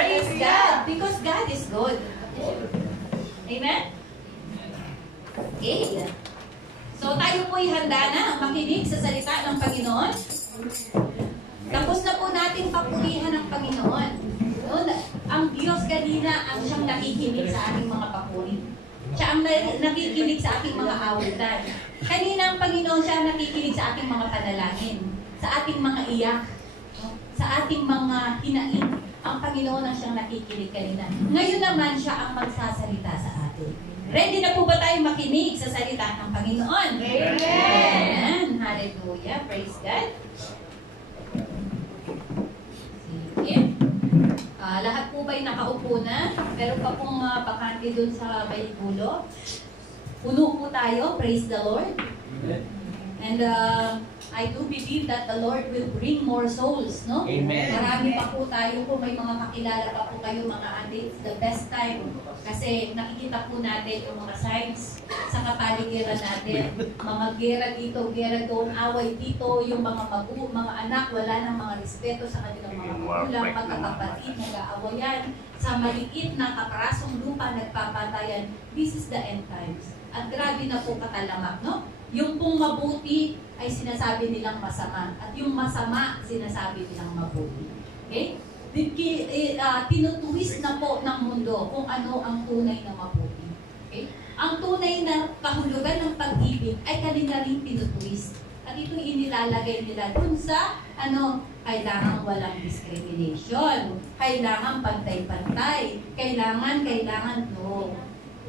Praise God! Because God is good. Amen? Okay. So tayo po'y handa na makinig sa salita ng Panginoon. Tapos na po nating papurihan ng Panginoon. Noon, ang Diyos kanina ang siyang nakikinig sa ating mga papuri. Siya ang nakikinig sa ating mga awitan. Kanina ang Panginoon siya ang nakikinig sa ating mga panalangin, sa ating mga iyak, sa ating mga hinaing. Ang Panginoon ang siyang nakikinig kanina. Ngayon naman siya ang magsasalita sa atin. Ready na po ba tayo makinig sa salita ng Panginoon? Amen! Hallelujah! Praise God! Sige. Lahat po ba'y nakaupo na? Meron pa pong bakante dun sa may ulo. Puno po tayo. Praise the Lord. And I do believe that the Lord will bring more souls, no? Amen. Marami pa po tayo kung may mga kakilala pa po kayo, mga addicts. The best time. Kasi nakikita po natin yung mga signs sa kapaligiran natin. Mga gera dito, gera doon, away dito, yung mga mga anak, wala nang mga respeto sa kanilang mga magulang, magkakapatid, nag-aawayan. Sa maliit na kaparasong lupa, nagpapatayan. This is the end times. At grabe na po katalamak, no? Yung pong mabuti ay sinasabi nilang masama. At yung masama, sinasabi nilang mabuti. Okay? Tinutuwis na po ng mundo kung ano ang tunay na mabuti. Okay? Ang tunay na kahulugan ng pag-ibig ay kanila rin tinutuwis. At ito inilalagay nila dun sa kailangan walang discrimination. Kailangan pantay-pantay. Kailangan no.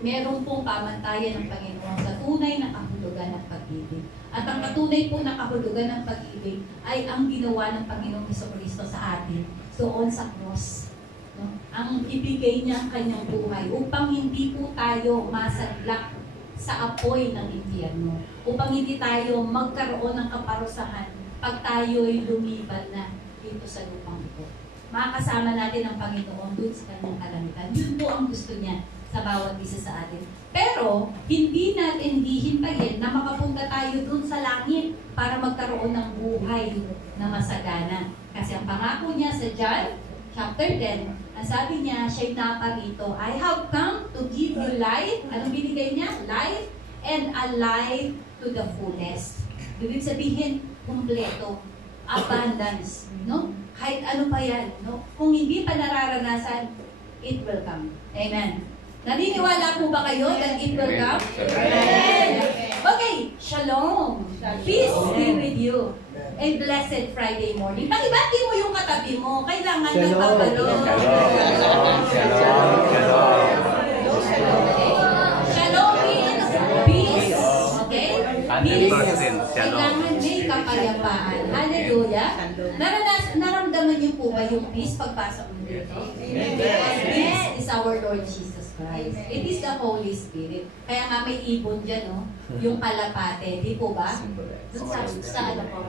Meron pong pamantayan ng Panginoon sa tunay na kahulugan ng pag-ibig. At ang katunay po na kahulugan ng pag-ibig ay ang ginawa ng Panginoong Jesucristo sa atin doon sa cross. No? Ang ibigay niya ang kanyang buhay upang hindi po tayo masadlak sa apoy ng impyerno. Upang hindi tayo magkaroon ng kaparusahan pag tayo'y lumiban na dito sa lupang ito. Makakasama natin ang Panginoon doon sa kanyang kalamitan. Yun po ang gusto niya sa bawat isa sa atin. Pero, hindi natin hihintayin na makapunta tayo dun sa langit para magkaroon ng buhay na masagana. Kasi ang pangako niya sa John chapter 10, ang sabi niya, siya'y naparito, I have come to give you life. Anong binigay niya? Life and a life to the fullest. Ibig sabihin, kumpleto. Abundance. No? Kahit ano pa yan. No? Kung hindi pa nararanasan, it will come. Amen. Naniniwala po ba kayo that it will come? Amen. Okay, shalom. Peace be with you. A blessed Friday morning. Pakibati mo yung katabi mo. Kailangan nagpapalo. Shalom means peace. Okay? Peace. Kailangan may kapayapaan. Hallelujah. Naramdaman niyo po ba yung peace pagpasok mo dito? Peace is our Lord Jesus Christ. It is the Holy Spirit. Kaya nga may ibon dyan, no? Yung kalapate. Di po ba? Doon sa ano po?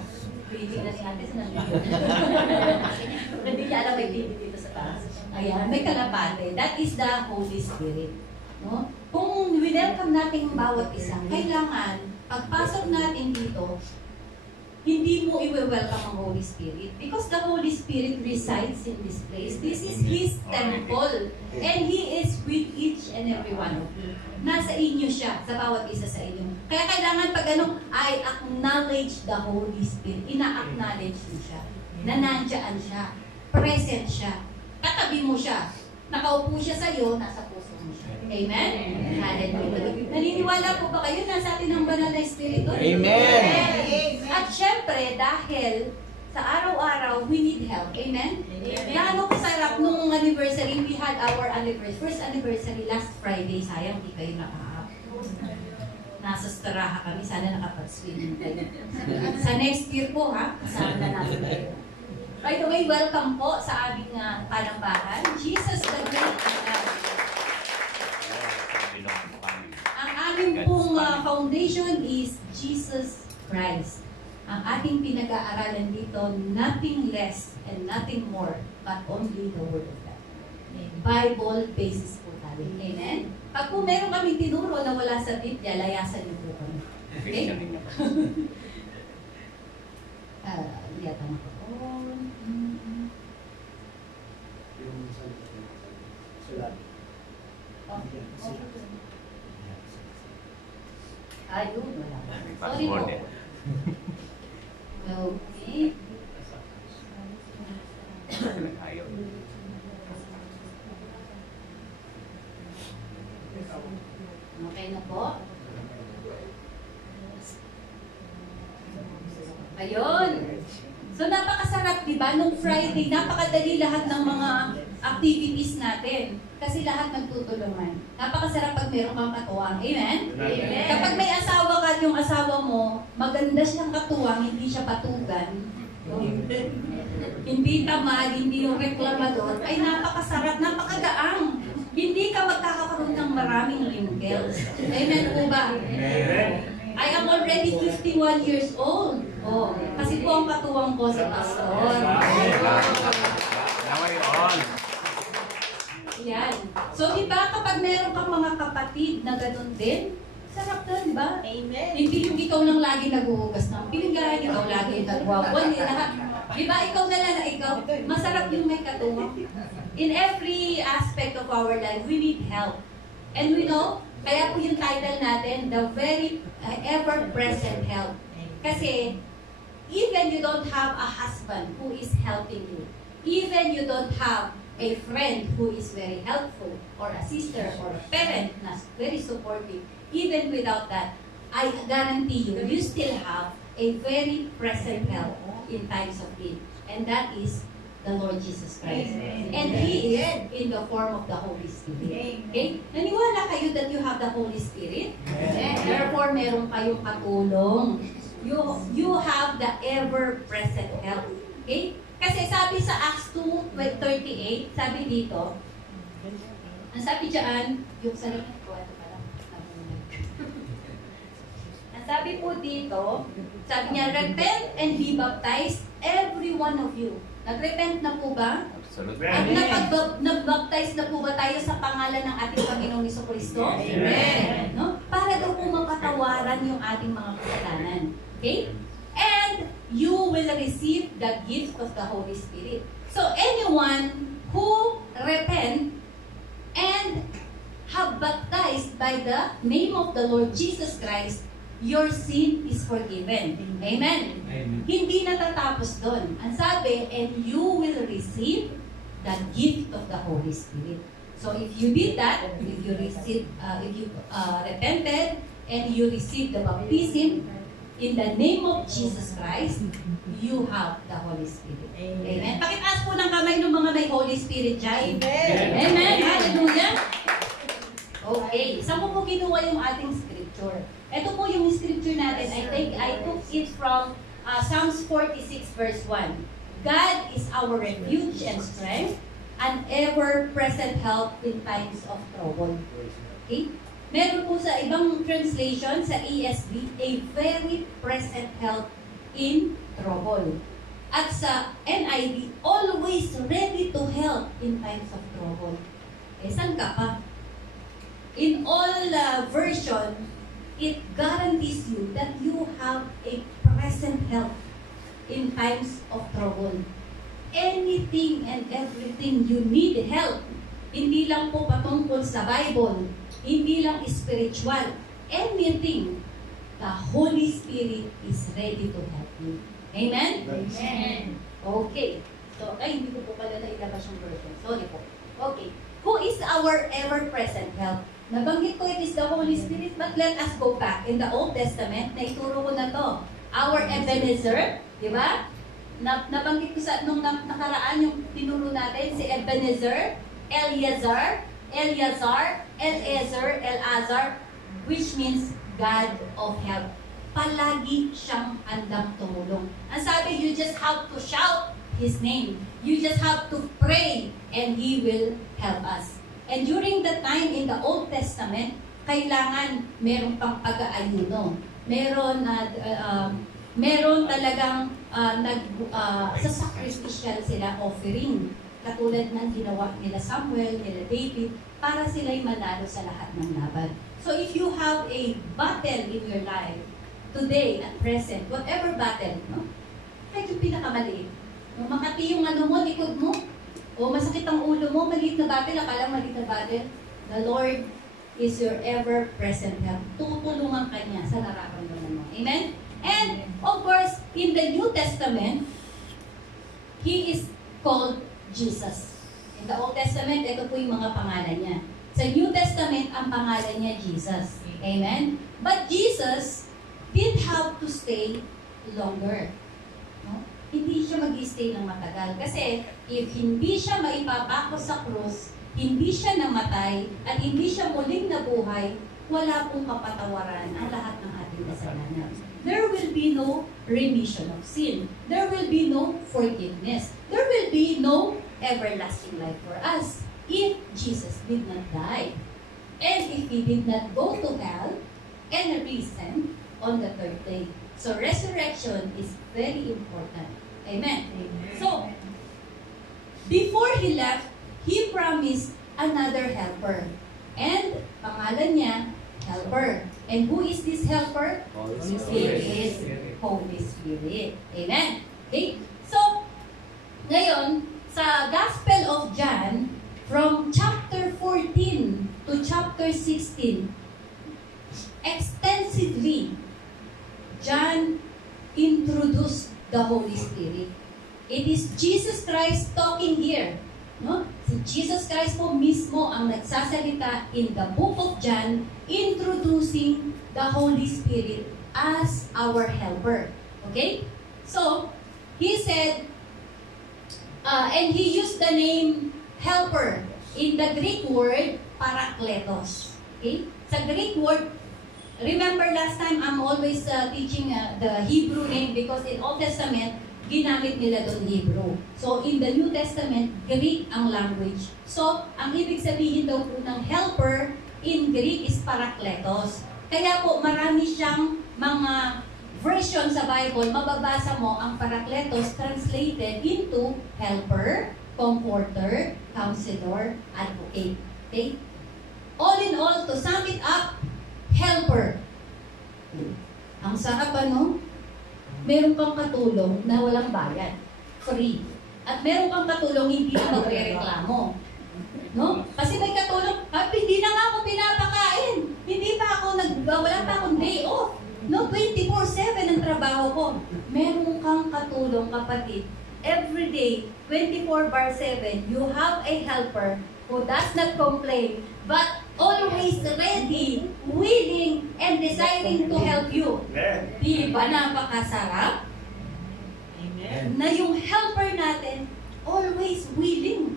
Pilipinas natin sa nandito. Hindi niya alam may TV dito sa taas. Ayan, may kalapate. That is the Holy Spirit. No? Kung welcome natin bawat isa, kailangan, pagpasok natin dito, hindi mo i-welcome ang Holy Spirit because the Holy Spirit resides in this place. This is His temple and He is with each and every one of you. Nasa inyo siya, sa bawat isa sa inyo. Kaya kailangan pag I acknowledge the Holy Spirit. Ina-acknowledge mo siya. Na nandiyan siya. Present siya. Katabi mo siya. Nakaupo siya sa iyo, nasa puso mo siya. Amen? Hallelujah. Naniniwala po ba kayo nasa atin ang banal na Espiritu? Amen! At syempre, dahil sa araw-araw, we need help. Amen? Gaano kasarap nung anniversary, we had our first anniversary last Friday. Sayang, di kayo naka-up. Nasa Staraha kami. Sana nakapag-swimming kayo. Sa next year po, ha? Kasama na natin kayo. By the way, welcome po sa aming palambahan. Jesus the Great. Ang aming pong foundation is Jesus Christ. Ang ating pinag-aaralan dito, nothing less and nothing more, but only the Word of God. Bible basis po tayo. Amen? Pag po meron kami tinuro na wala sa Biblia, layasan niyo po kami. Okay? Liyatan ako. Ayun, wala. Sorry po. Okay. Ayaw. Okay na po. Ayun. So napakasarap, di ba? Nung Friday, napakadali lahat ng mga activities natin. Kasi lahat nagtutulungan. Napakasarap pag meron kang katuwang. Amen? Amen. Kapag may asawa ka at yung asawa mo, maganda siyang katuwang, hindi siya patugan. Hindi tamad, hindi yung reklamador, ay napakasarap, napakagaang. Hindi ka magkakaroon ng maraming wrinkles. Amen po ba? Amen. I am already 51 years old. Oh, kasi po ang katuwang ko sa pastor. Naway on. Yan. So, di ba kapag meron kang mga kapatid na ganun din, sarap na, di ba? Amen. Hindi yung ikaw lang lagi nag-uugas ng pinggan, ikaw lagi nagwawal, lahat. Di ba, ikaw na lang na ikaw, masarap yung may katuwang. In every aspect of our life, we need help. And we know, kaya po yung title natin, the very ever-present help. Kasi, even you don't have a husband who is helping you, even you don't have a friend who is very helpful, or a sister, or a parent na very supportive, even without that, I guarantee you, you still have a very present help in times of need. And that is the Lord Jesus Christ. Amen. And He is in the form of the Holy Spirit. Okay? Naniwala kayo that you have the Holy Spirit? Amen. Therefore, meron kayong katulong. You have the ever-present help. Okay? Kasi sabi sa Acts 2:38, sabi dito, ang sabi dyan, yung sarili ko, ito pala, ang sabi po dito, sabi niya, repent and be baptized, every one of you. Nag-repent na po ba? Absolutely. At nag-baptize na po ba tayo sa pangalan ng ating Panginoong Jesucristo? Amen. No? Para daw po mapatawaran yung ating mga kasalanan. Okay? And you will receive the gift of the Holy Spirit. So anyone who repent and have baptized by the name of the Lord Jesus Christ, your sin is forgiven. Amen. Amen. Hindi natatapos doon. Ang sabi, and you will receive the gift of the Holy Spirit. So if you did that, if you repented and you received the baptism in the name of Jesus Christ, you have the Holy Spirit. Amen. Pakitaas po ng kamay ng mga may Holy Spirit dyan. Amen. Amen. Hallelujah. Okay. Saan po kinuha yung ating scripture? Ito po yung scripture natin. I think I took it from Psalms 46 verse 1. God is our refuge and strength, an ever-present help in times of trouble. Okay? Meron po sa ibang translation, sa ESV, a very present help in trouble. At sa NIV, always ready to help in times of trouble. Eh, saan ka pa? In all version, it guarantees you that you have a present help in times of trouble. Anything and everything you need help. Hindi lang po patungkol sa Bible, hindi lang spiritual. Anything, the Holy Spirit is ready to help you. Amen? Amen. Okay. So, hindi ko po pala nailabas yung version. Sorry po. Okay. Who is our ever-present help? Nabanggit ko it is the Holy Spirit, but let us go back. In the Old Testament, naituro ko na to. Our Ebenezer, di ba? Nabanggit ko sa nung nakaraan yung tinuro natin, si Ebenezer, Eleazar, which means God of help. Palagi siyang handang tumulong. Ang sabi, you just have to shout His name. You just have to pray and He will help us. And during the time in the Old Testament, kailangan meron pang pag-aayuno. Meron talagang sa sacrificial sila offering. Katulad ng ginawa nila Samuel, nila David, para sila'y manalo sa lahat ng laban. So if you have a battle in your life, today, at present, whatever battle, no? Kahit yung pinakamaliit. Yung makati yung ano mo, likod mo, O masakit ang ulo mo, maliit na battle, akala maliit na battle. The Lord is your ever-present help. Tutulungan ka niya sa nararamdaman mo. Amen? And, of course, in the New Testament, He is called Jesus. In the Old Testament, ito po yung mga pangalan niya. Sa New Testament, ang pangalan niya Jesus. Amen? But Jesus didn't have to stay longer. No? Hindi siya mag-stay ng matagal. Kasi if hindi siya maipapako sa krus, hindi siya namatay, at hindi siya muling nabuhay, wala pong kapatawaran ang lahat ng ating kasalanan. There will be no remission of sin. There will be no forgiveness. There will be no everlasting life for us if Jesus did not die. And if He did not go to hell and risen on the third day. So resurrection is very important. Amen. So, before He left, He promised another helper. And pangalan niya, Helper. And who is this helper? Holy He is Holy Spirit. Amen. Okay? So, ngayon, sa Gospel of John, from chapter 14 to chapter 16, extensively, John introduced the Holy Spirit. It is Jesus Christ talking here. No? Si Jesus Christ po mismo ang nagsasalita in the book of John, introducing the Holy Spirit as our helper. Okay? So, He said, and He used the name helper. In the Greek word, parakletos. Okay? Sa Greek word, remember last time I'm always teaching the Hebrew name because in Old Testament, ginamit nila doon Hebrew. So, in the New Testament, Greek ang language. So, ang ibig sabihin daw po ng helper in Greek is parakletos. Kaya po, marami siyang mga version sa Bible, mababasa mo ang parakletos translated into helper, comforter, counselor, advocate. Okay? All in all, to sum it up, helper. Ang sarap ano? Meron kang katulong na walang bayad. Free. At meron kang katulong hindi na magre-reklamo. No? Kasi may katulong, hindi na nga ako pinapakain. Hindi pa ako wala pa akong day off. No, 24/7 ang trabaho ko. Meron kang katulong, kapatid. Every day, 24/7, you have a helper who does not complain, but always ready, willing, and desiring to help you. Di ba napakasarap? Amen. Na yung helper natin, always willing.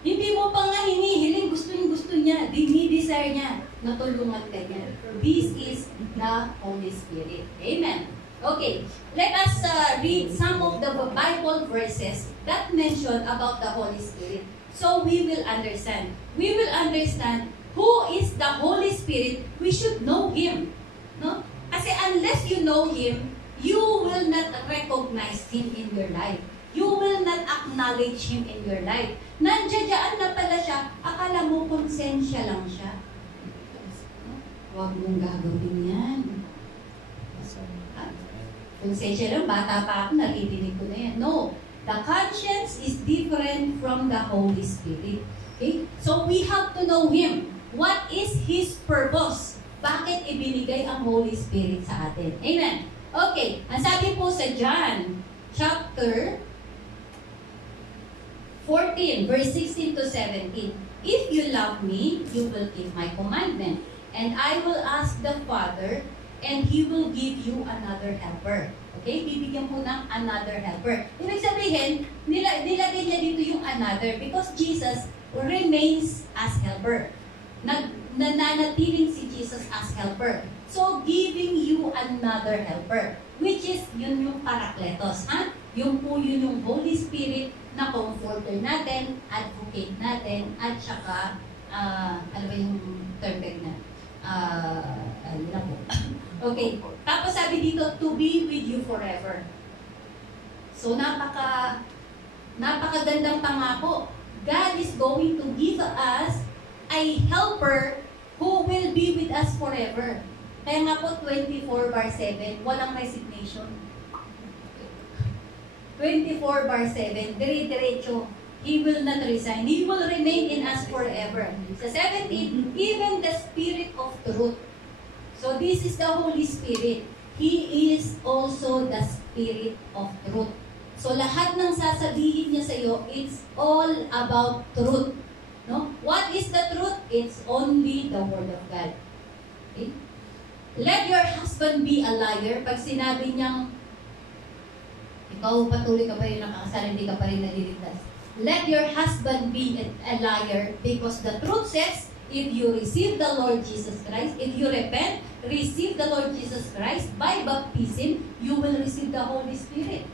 Hindi mo pa nga hinihiling, gusto niya, dinidesire niya, natulungan ka niya. This is the Holy Spirit. Amen. Okay, let us read some of the Bible verses that mention about the Holy Spirit. So we will understand. We will understand who is the Holy Spirit. We should know Him. No? Kasi unless you know Him, you will not recognize Him in your life. You will not acknowledge Him in your life. Nandiyan na pala siya, akala mo konsensya lang siya. Huwag mong gagawin yan. Konsensya lang, bata pa ako, naririnig ko na yan. No. The conscience is different from the Holy Spirit. Okay? So we have to know Him. What is His purpose? Bakit ibinigay ang Holy Spirit sa atin? Amen. Okay. Ang sabi po sa John, chapter 14, verse 16 to 17. If you love me, you will keep my commandment. And I will ask the Father, and He will give you another helper. Okay? Bibigyan po ng another helper. Ibig sabihin, nilagay niya dito yung another because Jesus remains as helper. Nananatiling si Jesus as helper. So, giving you another helper, which is yun yung parakletos. Ha? Yung po yun yung Holy Spirit na comforter natin, advocate natin, at saka, ano ba yung term na? Ayun na po. Okay. Tapos sabi dito, to be with you forever. So, napakagandang pangako. God is going to give us a helper who will be with us forever. Kaya nga po, 24/7, walang resignation. 24/7, dire-diretso. He will not resign. He will remain in us forever. Sa 17, even the Spirit of truth. So this is the Holy Spirit. He is also the Spirit of truth. So lahat ng sasabihin niya sa iyo, it's all about truth. No? What is the truth? It's only the Word of God. Okay? Let your husband be a liar. Pag sinabi niyang, ikaw patuloy ka pa rin nakakasal, hindi ka pa rin naliligtas. Let your husband be a liar, because the truth says, if you receive the Lord Jesus Christ, if you repent, receive the Lord Jesus Christ by baptism, you will receive the Holy Spirit.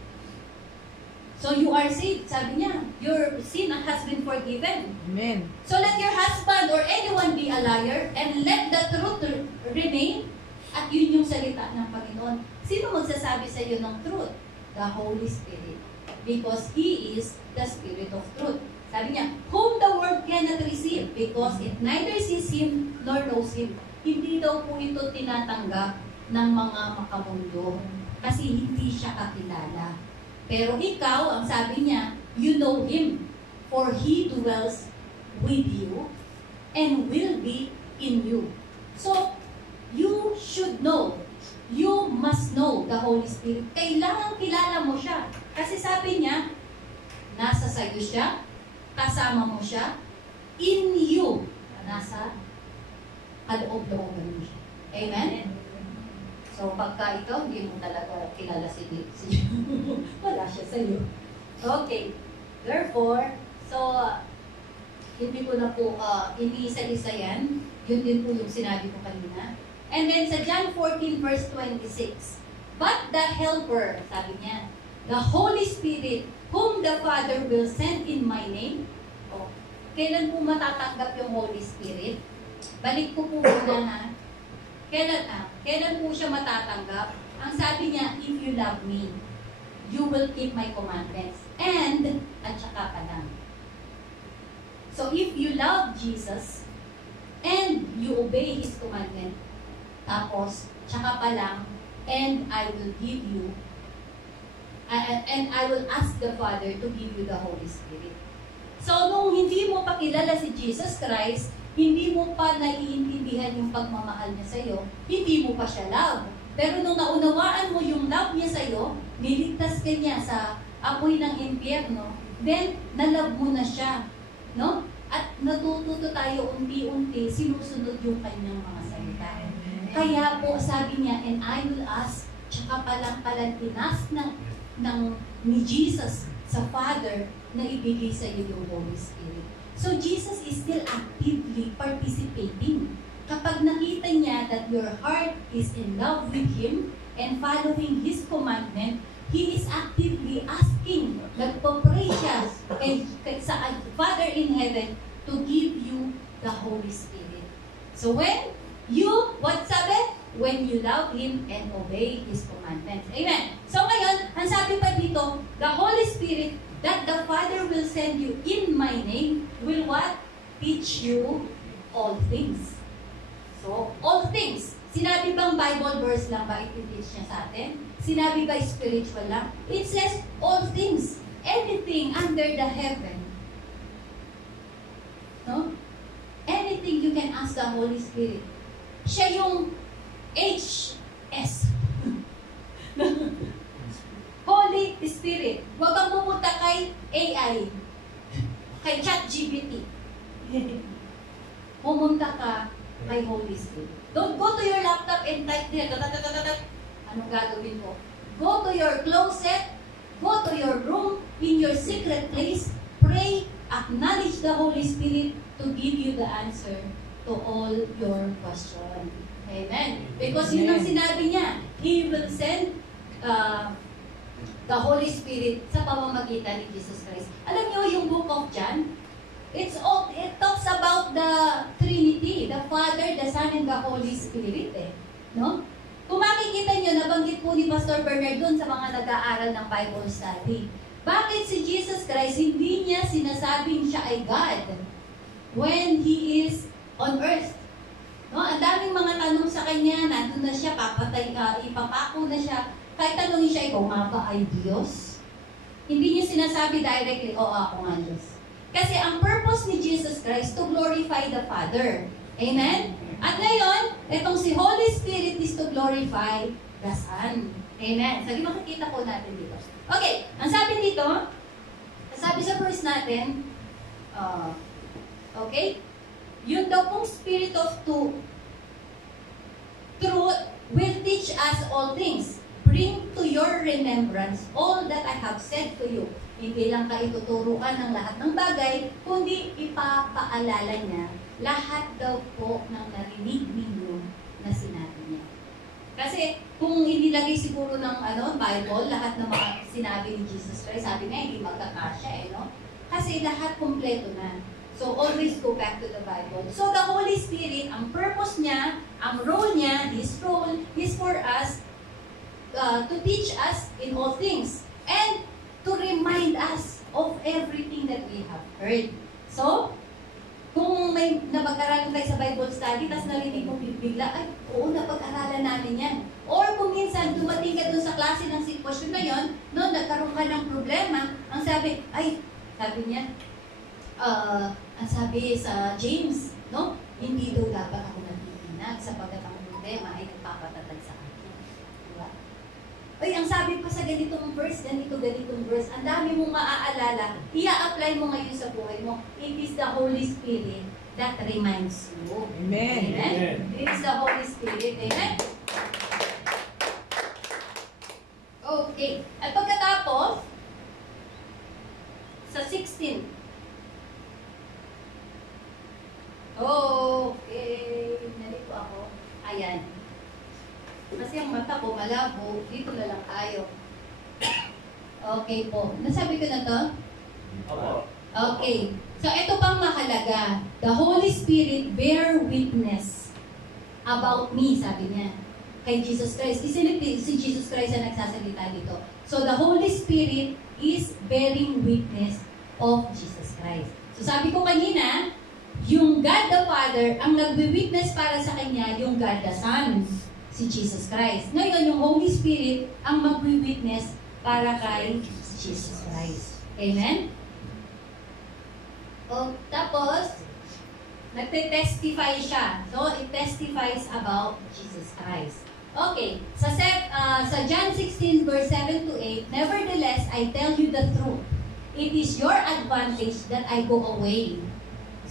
So you are saved, sabi niya. Your sin has been forgiven. Amen. So let your husband or anyone be a liar, and let the truth remain. At yun yung salita ng Panginoon. Sino magsasabi sa iyo ng truth? The Holy Spirit. Because He is the Spirit of truth. Sabi niya, whom the world cannot receive, because it neither sees Him nor knows Him. Hindi daw po ito tinatanggap ng mga makamundo kasi hindi siya kakilala. Pero ikaw, ang sabi niya, you know Him, for He dwells with you and will be in you. So, you should know, you must know the Holy Spirit. Kailangan kilala mo siya. Kasi sabi niya, nasa sayo siya, kasama mo siya, in you, nasa kaloob-looban mo siya. Amen? So, pagka ikaw, hindi mo talaga kilala si wala siya sa iyo. Okay. Therefore, so, hindi ko na po iniisa-isa yan. Yun din po yung sinabi ko kanina. And then sa John 14 verse 26, but the Helper, sabi niya, the Holy Spirit, whom the Father will send in my name. Oh, kailan po matatanggap yung Holy Spirit? Balik ko po muna na. Kailan po siya matatanggap? Ang sabi niya, if you love me, you will keep my commandments. And, at saka pa lang. So if you love Jesus, and you obey His commandment, tapos, tsaka pa lang, and I will give you, and I will ask the Father to give you the Holy Spirit. So, nung hindi mo pa kilala si Jesus Christ, hindi mo pa naiintindihan yung pagmamahal niya sa'yo, hindi mo pa siya love. Pero nung naunawaan mo yung love niya sa'yo, niligtas ka niya sa apoy ng impyerno, then, nalove mo na siya. No? At natututo tayo unti-unti, sinusunod yung kanyang mga salita. Kaya po, sabi niya, and I will ask, tsaka palang tinas ni Jesus sa Father na ibigay sa iyo yung Holy Spirit. So, Jesus is still actively participating. Kapag nakita niya that your heart is in love with Him and following His commandment, He is actively asking, nagpa-pray siya sa Father in heaven to give you the Holy Spirit. So when you, what sabi? When you love Him and obey His commandments. Amen. So ngayon, ang sabi pa dito, the Holy Spirit that the Father will send you in my name will what? Teach you all things. So, all things. Sinabi bang Bible verse lang ba iti-teach niya sa atin? Sinabi ba spiritual lang? It says all things. Anything under the heaven. No? Anything you can ask the Holy Spirit. Siya yung HS. Holy Spirit. Huwag kang pumunta kay AI. Kay ChatGPT. Pumunta ka kay Holy Spirit. Don't go to your laptop and type there. Anong gagawin mo? Go to your closet. Go to your room. In your secret place. Pray. Acknowledge the Holy Spirit to give you the answer to all your questions. Amen. Because yun ang sinabi niya. He will send the Holy Spirit sa pamamagitan ni Jesus Christ. Alam niyo yung book of John? It talks about the Trinity, the Father, the Son, and the Holy Spirit. No? Kung makikita niyo, nabanggit po ni Pastor Bernard doon sa mga nag-aaral ng Bible study. Bakit si Jesus Christ, hindi niya sinasabing siya ay God when He is on earth? No? Ang daming mga tanong sa Kanya, nandun na siya, ipapako na siya. Kahit tanongin siya, ikaw nga ba ay Diyos? Hindi niya sinasabi directly, oo, ako nga Diyos. Kasi ang purpose ni Jesus Christ to glorify the Father. Amen? At ngayon, itong si Holy Spirit is to glorify the Son. Amen? Sabi, makikita po natin dito. Okay, ang sabi dito, sabi sa verse natin, okay, yun daw pong Spirit of truth will teach us all things. Bring to your remembrance all that I have said to you. Hindi lang kayo tuturuan ng lahat ng bagay, kundi ipapaalala niya lahat daw po ng narinig ninyo na sinabi niya. Kasi kung inilagay siguro ng Bible, lahat ng mga sinabi ni Jesus Christ, sabi niya, hindi magkakasya no? Kasi lahat kompleto na. So always go back to the Bible. So the Holy Spirit, ang purpose niya, ang role niya, His role is for us to teach us in all things and to remind us of everything that we have heard. So, kung may napag-aralan tayo sa Bible study, tapos narinig mo bigla, ay, oo, napag-aralan namin yan. Or kung minsan, dumating ka dun sa klase ng sitwasyon na yon, no, nagkaroon ka ng problema, ang sabi, sabi niya, ang sabi sa James, no, hindi daw dapat ako natitinag sapagkat ang problema ay nagpapatatag sa akin. Diba? Ay, ang sabi pa sa ganitong verse, ganitong verse, ang dami mong maaalala, i-apply mo ngayon sa buhay mo. It is the Holy Spirit that reminds you. Amen. Amen? It is the Holy Spirit. Amen? Okay. At pagkatapos, sa 16. Okay. Nalito ako. Ayan. Kasi ang mata ko malabo, dito na lang tayo. Okay po. Nasabi ko na to? Okay. So, ito pang mahalaga. The Holy Spirit bear witness about me, sabi niya. Kay Jesus Christ. Si Jesus Christ ang nagsasalita dito. So, the Holy Spirit is bearing witness of Jesus Christ. So, sabi ko kanina, yung God the Father, ang nagwi-witness para sa Kanya, yung God the Son, si Jesus Christ. Ngayon, yung Holy Spirit ang magwi-witness para kay Jesus Christ. Amen? O, tapos, nagte-testify siya. So, it testifies about Jesus Christ. Okay, sa John 16 verse 7 to 8, nevertheless, I tell you the truth. It is your advantage that I go away.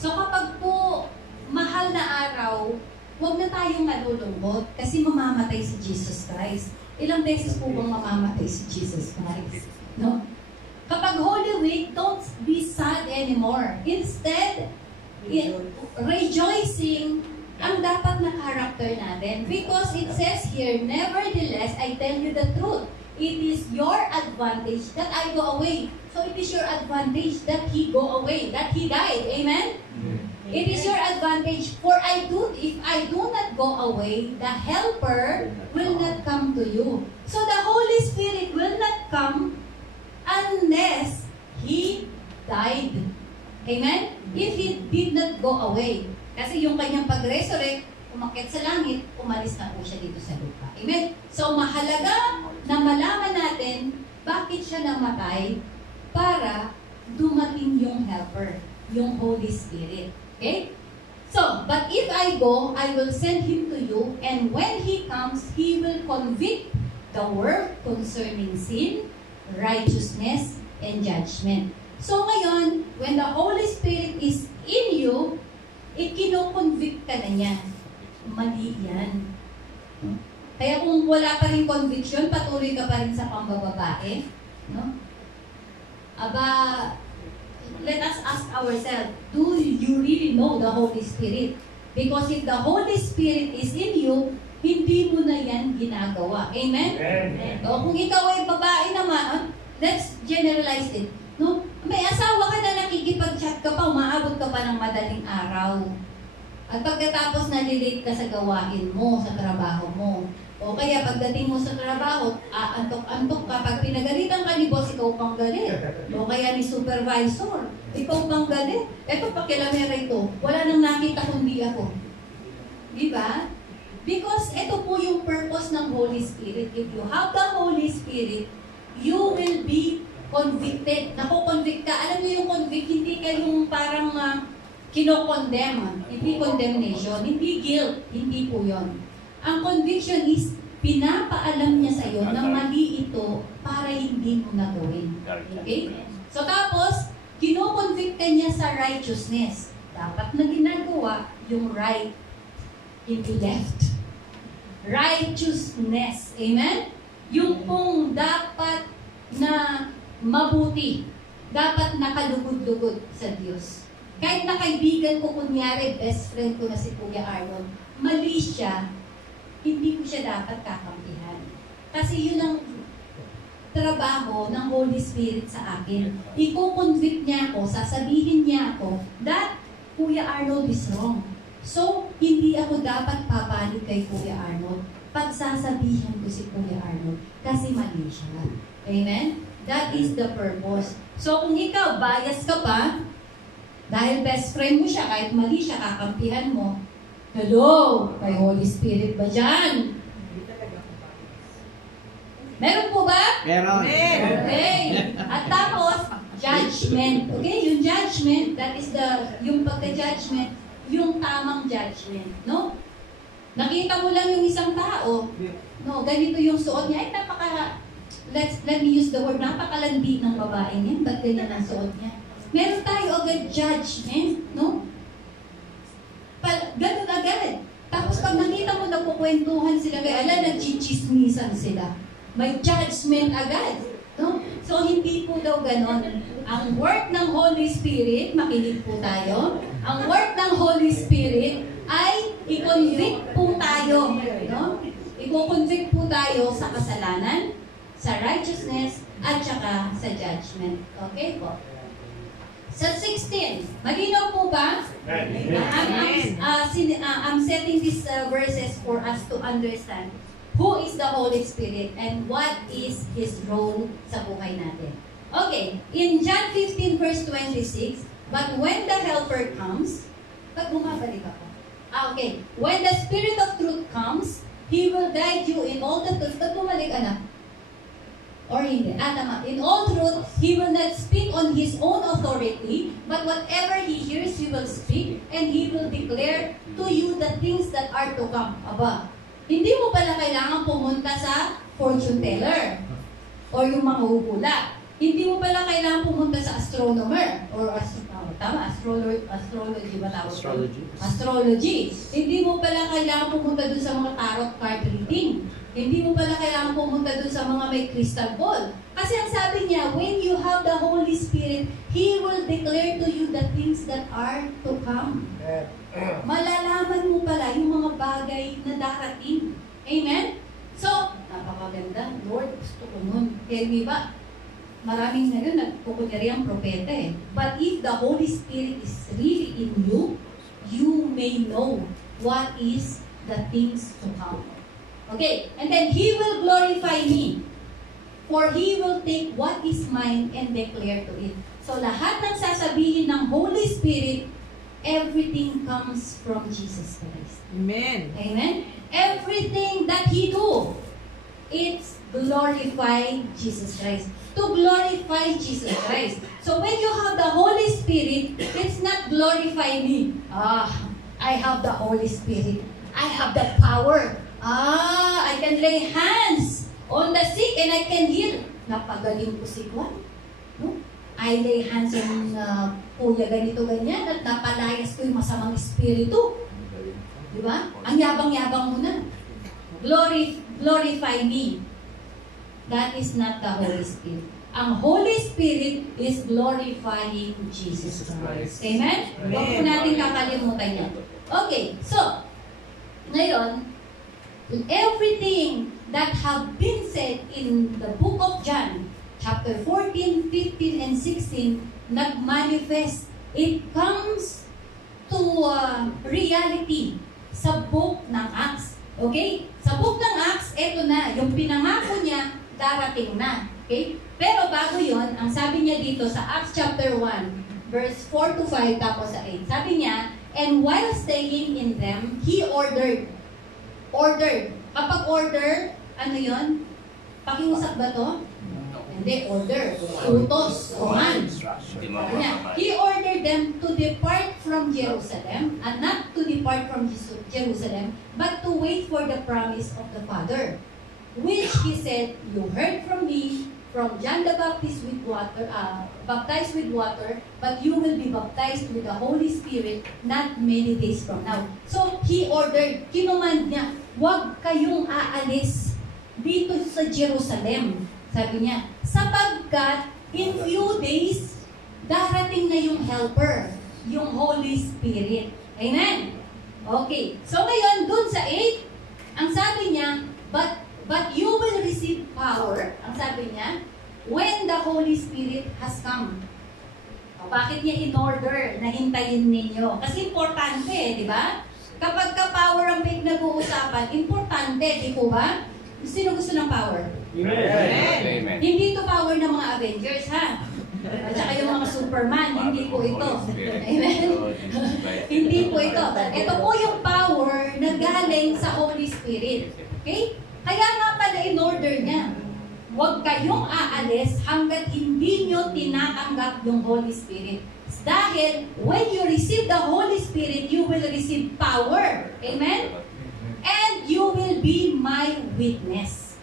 So, kapag po mahal na araw, huwag na tayong malulungkot kasi mamamatay si Jesus Christ. Ilang beses po bang mamamatay si Jesus Christ? No? Kapag Holy Week, don't be sad anymore. Instead, rejoicing ang dapat na character natin. Because it says here, nevertheless, I tell you the truth. It is your advantage that I go away. So it is your advantage that He go away, that He died. Amen? It is your advantage, for if I do not go away, the Helper will not come to you. So the Holy Spirit will not come unless He died. Amen? If He did not go away. Kasi yung kanyang pag-resurrect, umakyat sa langit, umalis na po siya dito sa lupa. Amen? So mahalaga na malaman natin bakit siya namatay para dumating yung Helper, yung Holy Spirit. Okay? So, but if I go, I will send Him to you, and when He comes, He will convict the world concerning sin, righteousness, and judgment. So ngayon, when the Holy Spirit is in you, ikino-convict ka na niya. Mali yan. Kaya kung wala pa rin conviction, patuloy ka pa rin sa pambababae. No? Aba, let us ask ourselves, do you really know the Holy Spirit? Because if the Holy Spirit is in you, hindi mo na yan ginagawa. Amen? Amen. O kung ikaw ay babae naman, let's generalize it. No? May asawa ka na, nakikipag-chat ka pa, umaabot ka pa ng madaling araw. At pagkatapos nalilate ka sa gawain mo, sa trabaho mo. O kaya pagdating mo sa trabaho, antok-antok ka. Pag pinagalitan ka ni boss, ikaw pang galit. O kaya ni supervisor, ikaw pang galit. Eto, pakilamera ito. Wala nang nakita kundi ako. Diba? Because ito po yung purpose ng Holy Spirit. If you have the Holy Spirit, you will be convicted. Nako-convict ka. Alam niyo yung convict, hindi ka yung parang kino-condemn. Hindi condemnation, hindi guilt. Hindi po yon. Ang conviction is pinapaalam niya sa iyo na mali ito para hindi mo na gawin. Okay? So tapos, kino-convict ka niya sa righteousness. Dapat na ginagawa yung right, hindi left. Righteousness. Amen? Yung pong dapat na mabuti. Dapat nakalugod-lugod sa Diyos. Kahit na kaibigan ko, kunyari, best friend ko na si Kuya Arnold, mali siya, hindi ko siya dapat kakampihan. Kasi yun ang trabaho ng Holy Spirit sa akin. Iko-convict niya ako, sasabihin niya ako that Kuya Arnold is wrong. So, hindi ako dapat papalik kay Kuya Arnold. Pagsasabihin ko si Kuya Arnold kasi mali siya. Amen? That is the purpose. So, kung ikaw, bias ka pa, dahil best friend mo siya, kahit mali siya, kakampihan mo, hello, may Holy Spirit ba dyan? Meron po ba? Meron. Okay. At tapos, judgment. Okay, yung judgment, that is yung pagka-judgment, yung tamang judgment, no? Nakita mo lang yung isang tao, no, ganito yung suot niya, ay let me use the word, napakalandi ng babae niya, ba't ganyan ang suot niya? Meron tayo agad judgment, no? Ganun agad. Tapos pag nakita mo, nagkukwentuhan sila, kaya nagchichismisan sila. May judgment agad. No? So, hindi po daw ganon. Ang work ng Holy Spirit, makinig po tayo, ang work ng Holy Spirit ay i-convict po tayo. No? I-convict po tayo sa kasalanan, sa righteousness, at saka sa judgment. Okay po? Sa 16, malinaw po ba? I'm setting these verses for us to understand who is the Holy Spirit and what is His role sa buhay natin. Okay, in John 15 verse 26, but when the Helper comes, ba't bumabalik ako? Okay, when the Spirit of Truth comes, He will guide you in all the truth. Ba't bumalik, anak? Or hindi. Tama. In all truth, He will not speak on His own authority, but whatever He hears, He will speak, and He will declare to you the things that are to come. Aba, hindi mo pala kailangan pumunta sa fortune teller or yung mga hubula. Hindi mo pala kailangan pumunta sa astronomer or astrology ba tawag? Astrology. Hindi mo pala kailangan pumunta dun sa mga tarot card reading. Hindi mo pala kailangan pumunta dun sa mga may crystal ball. Kasi ang sabi niya, when you have the Holy Spirit, He will declare to you the things that are to come. Malalaman mo pala yung mga bagay na darating. Amen? So, napakaganda. Lord, gusto ko nun. Kaya di ba, maraming ngayon nagkukunyari ang propeta eh. But if the Holy Spirit is really in you, you may know what is the things to come. Okay, and then He will glorify me, for He will take what is mine and declare to it. So lahat ng sasabihin ng Holy Spirit, everything comes from Jesus Christ. Amen. Amen? Everything that He do, it's glorify Jesus Christ. To glorify Jesus Christ. So when you have the Holy Spirit, it's not glorify me. I have the Holy Spirit. I have the power. I can lay hands on the sick and I can heal. Napagaling ko si Juan. No? I lay hands on kuya ganito ganyan at napalayas ko yung masamang espiritu. Di ba? Ang yabang-yabang mo na. Glorify me. That is not the Holy Spirit. Ang Holy Spirit is glorifying Jesus Christ. Amen? Huwag po natin kakalimutan yan. Okay, so, ngayon, everything that have been said in the book of John, chapter 14, 15, and 16, nag-manifest. It comes to reality sa book ng Acts. Okay? Sa book ng Acts, eto na, yung pinangako niya, darating na. Okay? Pero bago yon, ang sabi niya dito sa Acts chapter 1, verse 4 to 5, tapos sa 8, sabi niya, and while staying in them, He ordered. Kapag order, ano yon? Pakiusap ba to? Hindi, order. Utos. Command. Sabi niya, He ordered them to depart from Jerusalem, and not to depart from Jerusalem, but to wait for the promise of the Father, which He said, You heard from me, from John the Baptist with water, baptized with water, but you will be baptized with the Holy Spirit not many days from now. So, He ordered, kinumand niya, huwag kayong aalis dito sa Jerusalem. Sabi niya, sapagkat in few days, darating na yung helper, yung Holy Spirit. Amen? Okay. So ngayon, dun sa 8, ang sabi niya, But you will receive power, ang sabi niya, when the Holy Spirit has come. O, bakit niya in-order na hintayin ninyo? Kasi importante, di ba? Kapag ka-power ang pinag-uusapan, importante, di po ba? Sino gusto ng power? Amen. Hindi ito power ng mga Avengers, ha? At saka yung mga Superman, hindi po ito. Amen? Hindi po ito. Ito po yung power na galing sa Holy Spirit. Okay? Kaya nga pala in-order niya, huwag kayong aalis hanggat hindi nyo tinatanggap yung Holy Spirit. Dahil when you receive the Holy Spirit, you will receive power. Amen? And you will be my witness.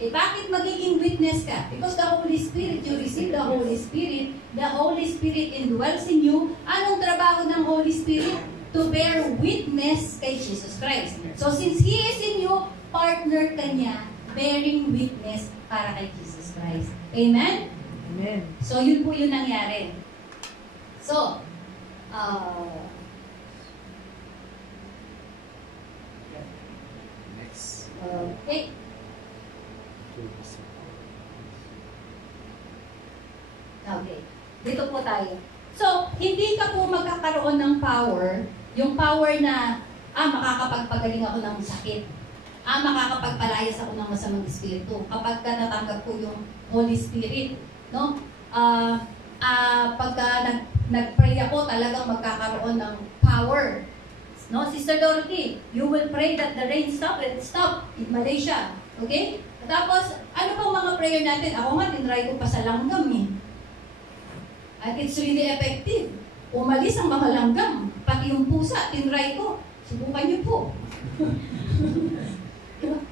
Eh, bakit magiging witness ka? Because the Holy Spirit, you receive the Holy Spirit indwells in you. Anong trabaho ng Holy Spirit? To bear witness kay Jesus Christ. So since He is in you, partner ka niya, bearing witness para kay Jesus Christ. Amen? Amen. So yun po yung nangyari. So, okay. Okay. Dito po tayo. So, hindi ka po magkakaroon ng power, yung power na, makakapagpagaling ako ng sakit. Makakapagpalayas ako ng masamang espiritu. Kapag ka natanggap ko yung Holy Spirit, no? Pagka nag-pray ako, talagang magkakaroon ng power. No, Sister Dorothy, you will pray that the rain stop in Malaysia. Okay? Tapos, ano pang mga prayer natin? Ako nga, tinry ko pa sa langgam eh. At it's really effective. Umalis ang mga langgam. Pati yung pusa, tinry ko. Subukan niyo po.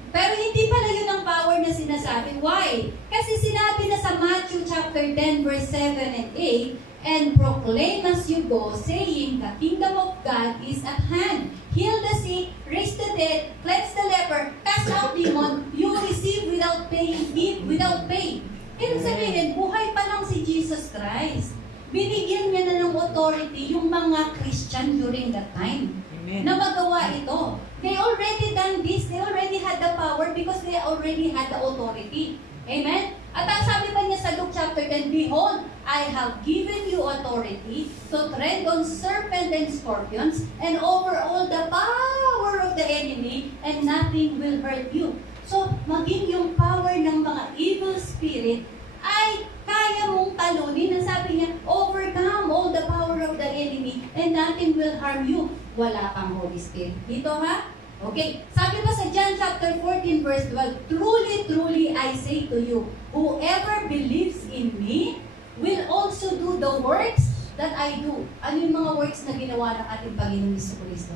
Pero hindi pala yun ang power na sinasabi. Why? Kasi sinabi na sa Matthew chapter 10 verse 7 and 8, and proclaim as you go, saying, the kingdom of God is at hand. Heal the sick, raise the dead, cleanse the leper, cast out demon, you receive without paying, give without pay. Ibig sabihin, buhay pa lang si Jesus Christ. Binigyan niya na ng authority yung mga Christian during that time. Amen. Na magawa ito. They already done this. They already had the power because they already had the authority. Amen? At ang sabi pa niya sa Luke chapter 10, Behold, I have given you authority to tread on serpents and scorpions and over all the power of the enemy, and nothing will hurt you. So, maging yung power ng mga evil spirit ay kaya mong talunin. Ang sabi niya, overcome all the power of the enemy and nothing will harm you. Wala kang Holy Spirit. Dito ha? Okay. Sabi pa sa John chapter 14 verse 12, Truly, truly, I say to you, whoever believes in me will also do the works that I do. Ano yung mga works na ginawa ng ating Panginoon Jesucristo?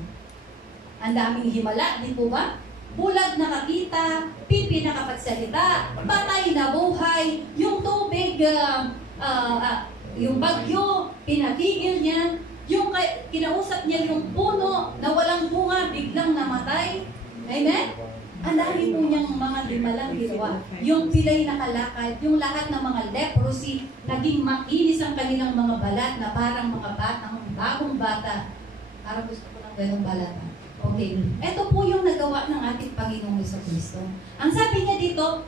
Ang daming himala, di po ba? Bulag nakakita, pipi nakapagsalita, patay na buhay, yung tubig, yung bagyo, pinatigil niya, yung kinausap niya yung puno na walang bunga, biglang namatay. Amen? Ang dami po niyang mga limalang ginawa. Yung pilay na kalakad, yung lahat ng mga leprosy, naging makinis ang kanilang mga balat na parang mga batang bagong bata. Parang gusto ko ng ganong balata. Okay. Ito po yung nagawa ng ating Panginoong Jesucristo. Ang sabi niya dito,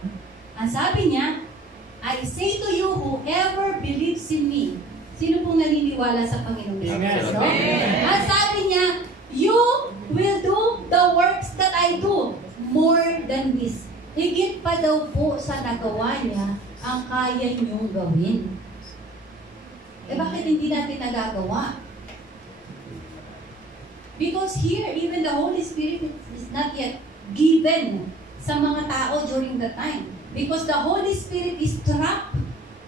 I say to you, whoever believes in me. Sino pong naniniwala sa Panginoong Jesucristo? Ang sabi niya, you will do the works that I do, more than this. Higit pa daw po sa nagawa niya, ang kaya niyong gawin. Eh bakit hindi natin nagagawa? Because here, even the Holy Spirit is not yet given sa mga tao during the time. Because the Holy Spirit is trapped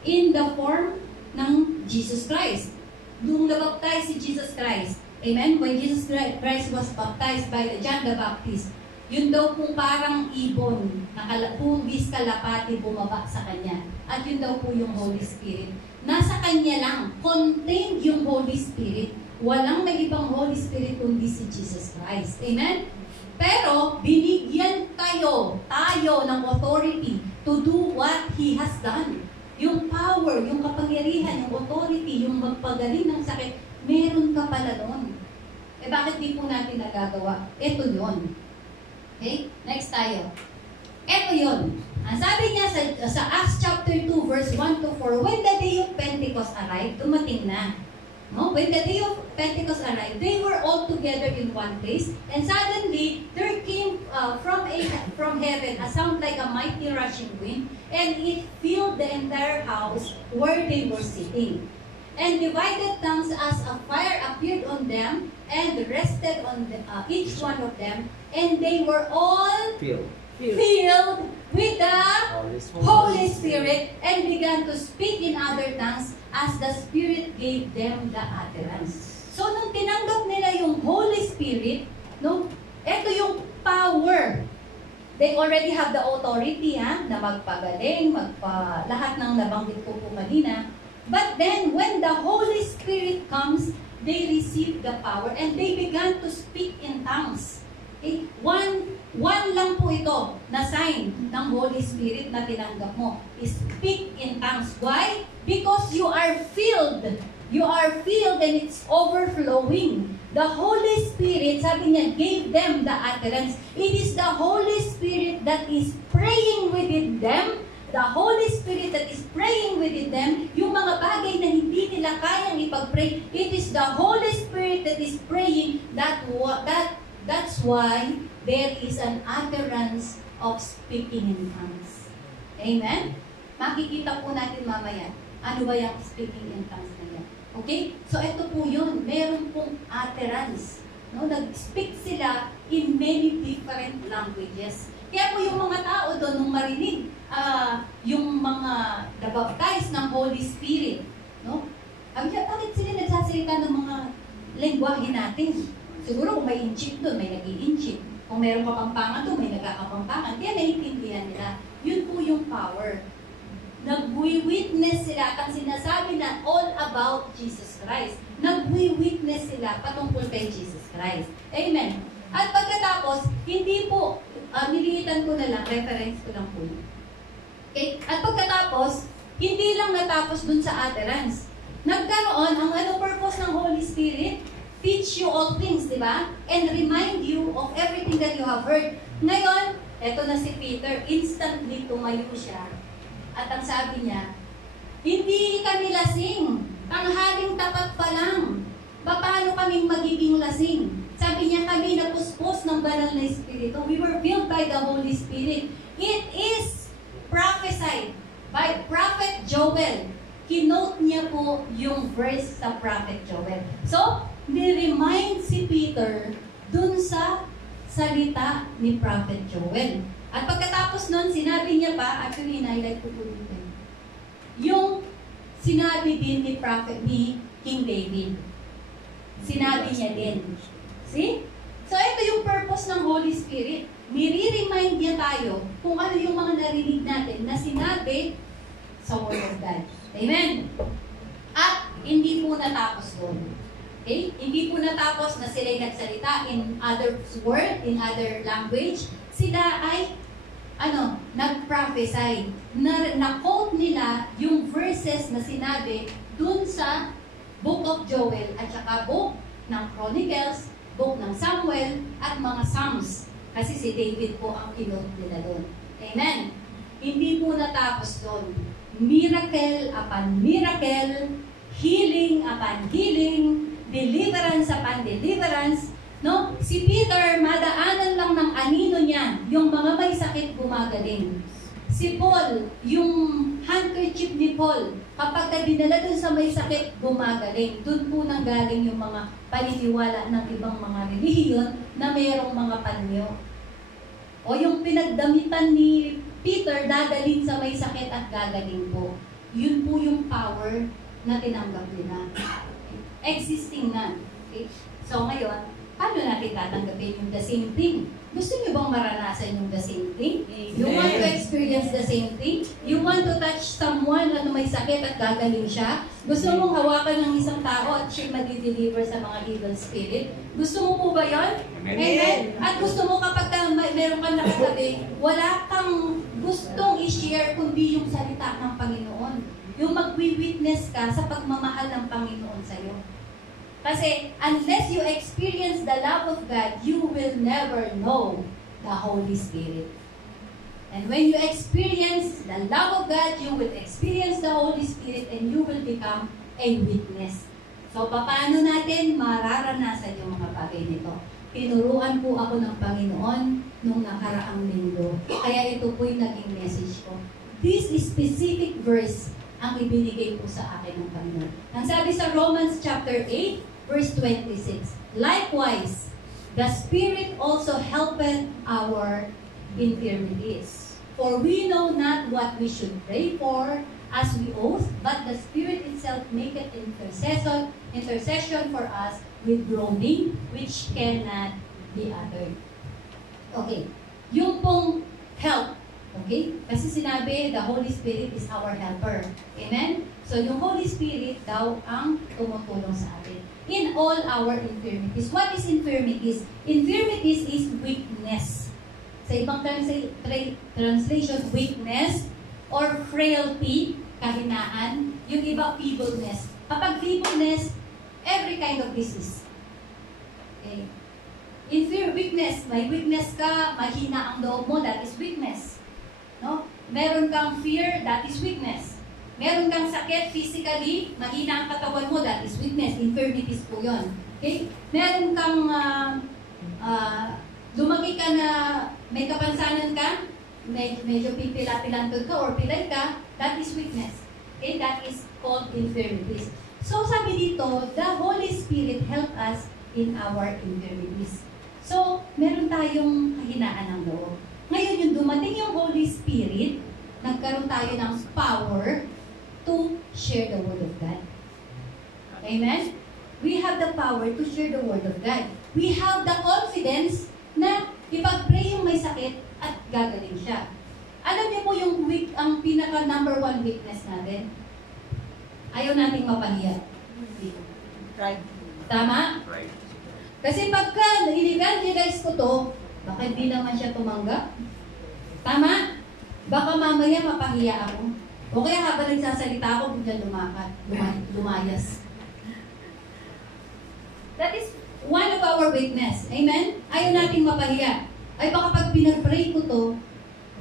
in the form ng Jesus Christ. Nung nabaptize si Jesus Christ, amen? When Jesus Christ was baptized by John the Baptist, yun daw kung parang ibon, pugis kalapati bumaba sa kanya. At yun daw po yung Holy Spirit. Nasa kanya lang, contained yung Holy Spirit. Walang may ibang Holy Spirit kundi si Jesus Christ. Amen? Pero, binigyan tayo ng authority to do what He has done. Yung power, yung kapangyarihan, yung authority, yung magpagaling ng sakit, meron ka pala doon. Eh bakit di po natin nagagawa? Ito yun. Okay? Next tayo. Ito yun. Ang sabi niya sa Acts chapter 2 verse 1 to 4, when the day of Pentecost arrived, dumating na. No? When the day of Pentecost arrived, they were all together in one place, and suddenly there came from heaven a sound like a mighty rushing wind, and it filled the entire house where they were sitting. And divided tongues as a fire appeared on them and rested on each one of them, and they were all filled with the Holy Spirit and began to speak in other tongues as the Spirit gave them the utterance. So, nung tinanggap nila yung Holy Spirit, no, ito yung power. They already have the authority, na magpagaling, lahat ng nabanggit ko po kanina. But then, when the Holy Spirit comes, they receive the power and they began to speak in tongues. Okay? One lang po ito na sign ng Holy Spirit na tinanggap mo. Speak in tongues. Why? Because you are filled. You are filled and it's overflowing. The Holy Spirit, sabi niya, gave them the utterance. It is the Holy Spirit that is praying within them. The Holy Spirit that is praying within them, yung mga bagay na hindi nila kayang ipag-pray, it is the Holy Spirit that is praying. That's why there is an utterance of speaking in tongues. Amen? Makikita po natin mamaya, ano ba yung speaking in tongues na yan? Okay? So ito po yun, meron pong utterance. No? Nag-speak sila in many different languages. Kaya po yung mga tao doon, nung marinig yung mga nabaptize ng Holy Spirit, no? Sabi niya, bakit sila nagsasalita ng mga lengguwahe natin? Siguro kung may inchik doon, may nag-i-inchik. Kung mayroong kapampangan doon, may nagkakapampangan. Kaya naiintindihan nila. Yun po yung power. Nag-witness sila at ang sinasabi na all about Jesus Christ. Nag-witness sila patungkol kay Jesus Christ. Amen. At pagkatapos, hindi po, nililitan ko na lang, reference ko lang po yun. Okay? At pagkatapos, hindi lang natapos dun sa utterance. Nagkaroon, ang purpose ng Holy Spirit? Teach you all things, di ba? And remind you of everything that you have heard. Ngayon, eto na si Peter, instantly tumayo siya. At ang sabi niya, hindi kami lasing. Tanghaling tapat pa lang. Paano kaming magiging lasing? Sabi niya, kami napuspos ng banal na Espiritu. We were filled by the Holy Spirit. It is prophesied by Prophet Joel. Kinote niya po yung verse sa Prophet Joel. So, ni-remind si Peter dun sa salita ni Prophet Joel. At pagkatapos nun, sinabi niya pa, actually, in-highlight ko po dito. Yung sinabi din ni Prophet ni King David. Sinabi niya din. See? So, ito yung purpose ng Holy Spirit. Nire-remind niya tayo kung ano yung mga narinig natin na sinabi sa Word of God. Amen? At hindi po natapos doon. Okay? Hindi po natapos na sila'y nagsalita in other word, in other language. Sila ay, nag-prophesy. Na-quote nila yung verses na sinabi dun sa Book of Joel at saka Book ng Chronicles, Book ng Samuel, at mga Psalms. Kasi si David po ang kinote nila doon. Amen? Hindi po natapos doon. Miracle upon miracle, healing upon healing, deliverance upon deliverance. No? Si Peter, madaanan lang ng anino niya, yung mga may sakit gumagaling. Si Paul, yung handkerchief ni Paul, kapag dinala dun sa may sakit, gumagaling. Doon po nanggaling yung mga paniniwala ng ibang mga relihiyon na mayroong mga panyo. O yung pinagdamitan ni Peter, dadalhin sa may sakit at gagaling po. Yun po yung power na tinanggap nila. Existing na. Okay? So ngayon, paano natin tatanggapin yung the same thing? Gusto niyo bang maranasan yung the same thing? You want to experience the same thing? You want to touch someone na may sakit at gagaling siya? Gusto mong hawakan ng isang tao at siya madi-deliver sa mga evil spirit? Gusto mo po ba yun? Amen? At gusto mo kapag meron kang nakatabi, wala kang gustong i-share kundi yung salita ng Panginoon. Yung magwi-witness ka sa pagmamahal ng Panginoon sa'yo. Kasi unless you experience the love of God, you will never know the Holy Spirit. And when you experience the love of God, you will experience the Holy Spirit and you will become a witness. So, paano natin mararanasan yung mga bagay nito? Tinuruan po ako ng Panginoon nung nakaraang linggo. Kaya ito po yung naging message ko. This specific verse ang ibinigay po sa akin ng Panginoon. Ang sabi sa Romans chapter 8, verse 26, likewise, the Spirit also helpeth our infirmities. For we know not what we should pray for as we ought, but the Spirit itself maketh intercession for us with groaning which cannot be uttered. Okay, yung pong help, okay? Kasi sinabi, the Holy Spirit is our helper. Amen? So, yung Holy Spirit daw ang tumutulong sa atin in all our infirmities. What is infirmities? Infirmities is weakness. Sa ibang translation, weakness or frailty, kahinaan. Yung iba, feebleness. Kapag feebleness, every kind of disease. Okay. Weakness, may weakness ka, mahina ang loob mo, that is weakness. No? Meron kang fear, that is weakness. Meron kang sakit physically, mahina ang katawan mo, that is weakness, infirmities po yun. Okay? Meron kang lumaki ka na may kapansanan ka, medyo pipila-pilantod ka or pilay ka, that is weakness. Okay? That is called infirmities. So sabi dito, the Holy Spirit help us in our infirmities. So, meron tayong kahinaan ng loob. Ngayon, yung dumating yung Holy Spirit, nagkaroon tayo ng power to share the Word of God. Amen? We have the power to share the Word of God. We have the confidence na ipag-pray yung may sakit at gagaling siya. Alam niyo po yung ang pinaka number one weakness natin? Ayaw nating mapahiya. Right. Tama? Right. Kasi pagka i-evangelize ko to, baka hindi naman siya tumanggap. Tama? Baka mamaya mapahiya ako. O kaya habang nagsasalita ako, biglang lumayas. That is one of our weakness. Amen? Ayaw nating mapahiya. Ay baka pag pinag-pray ko to,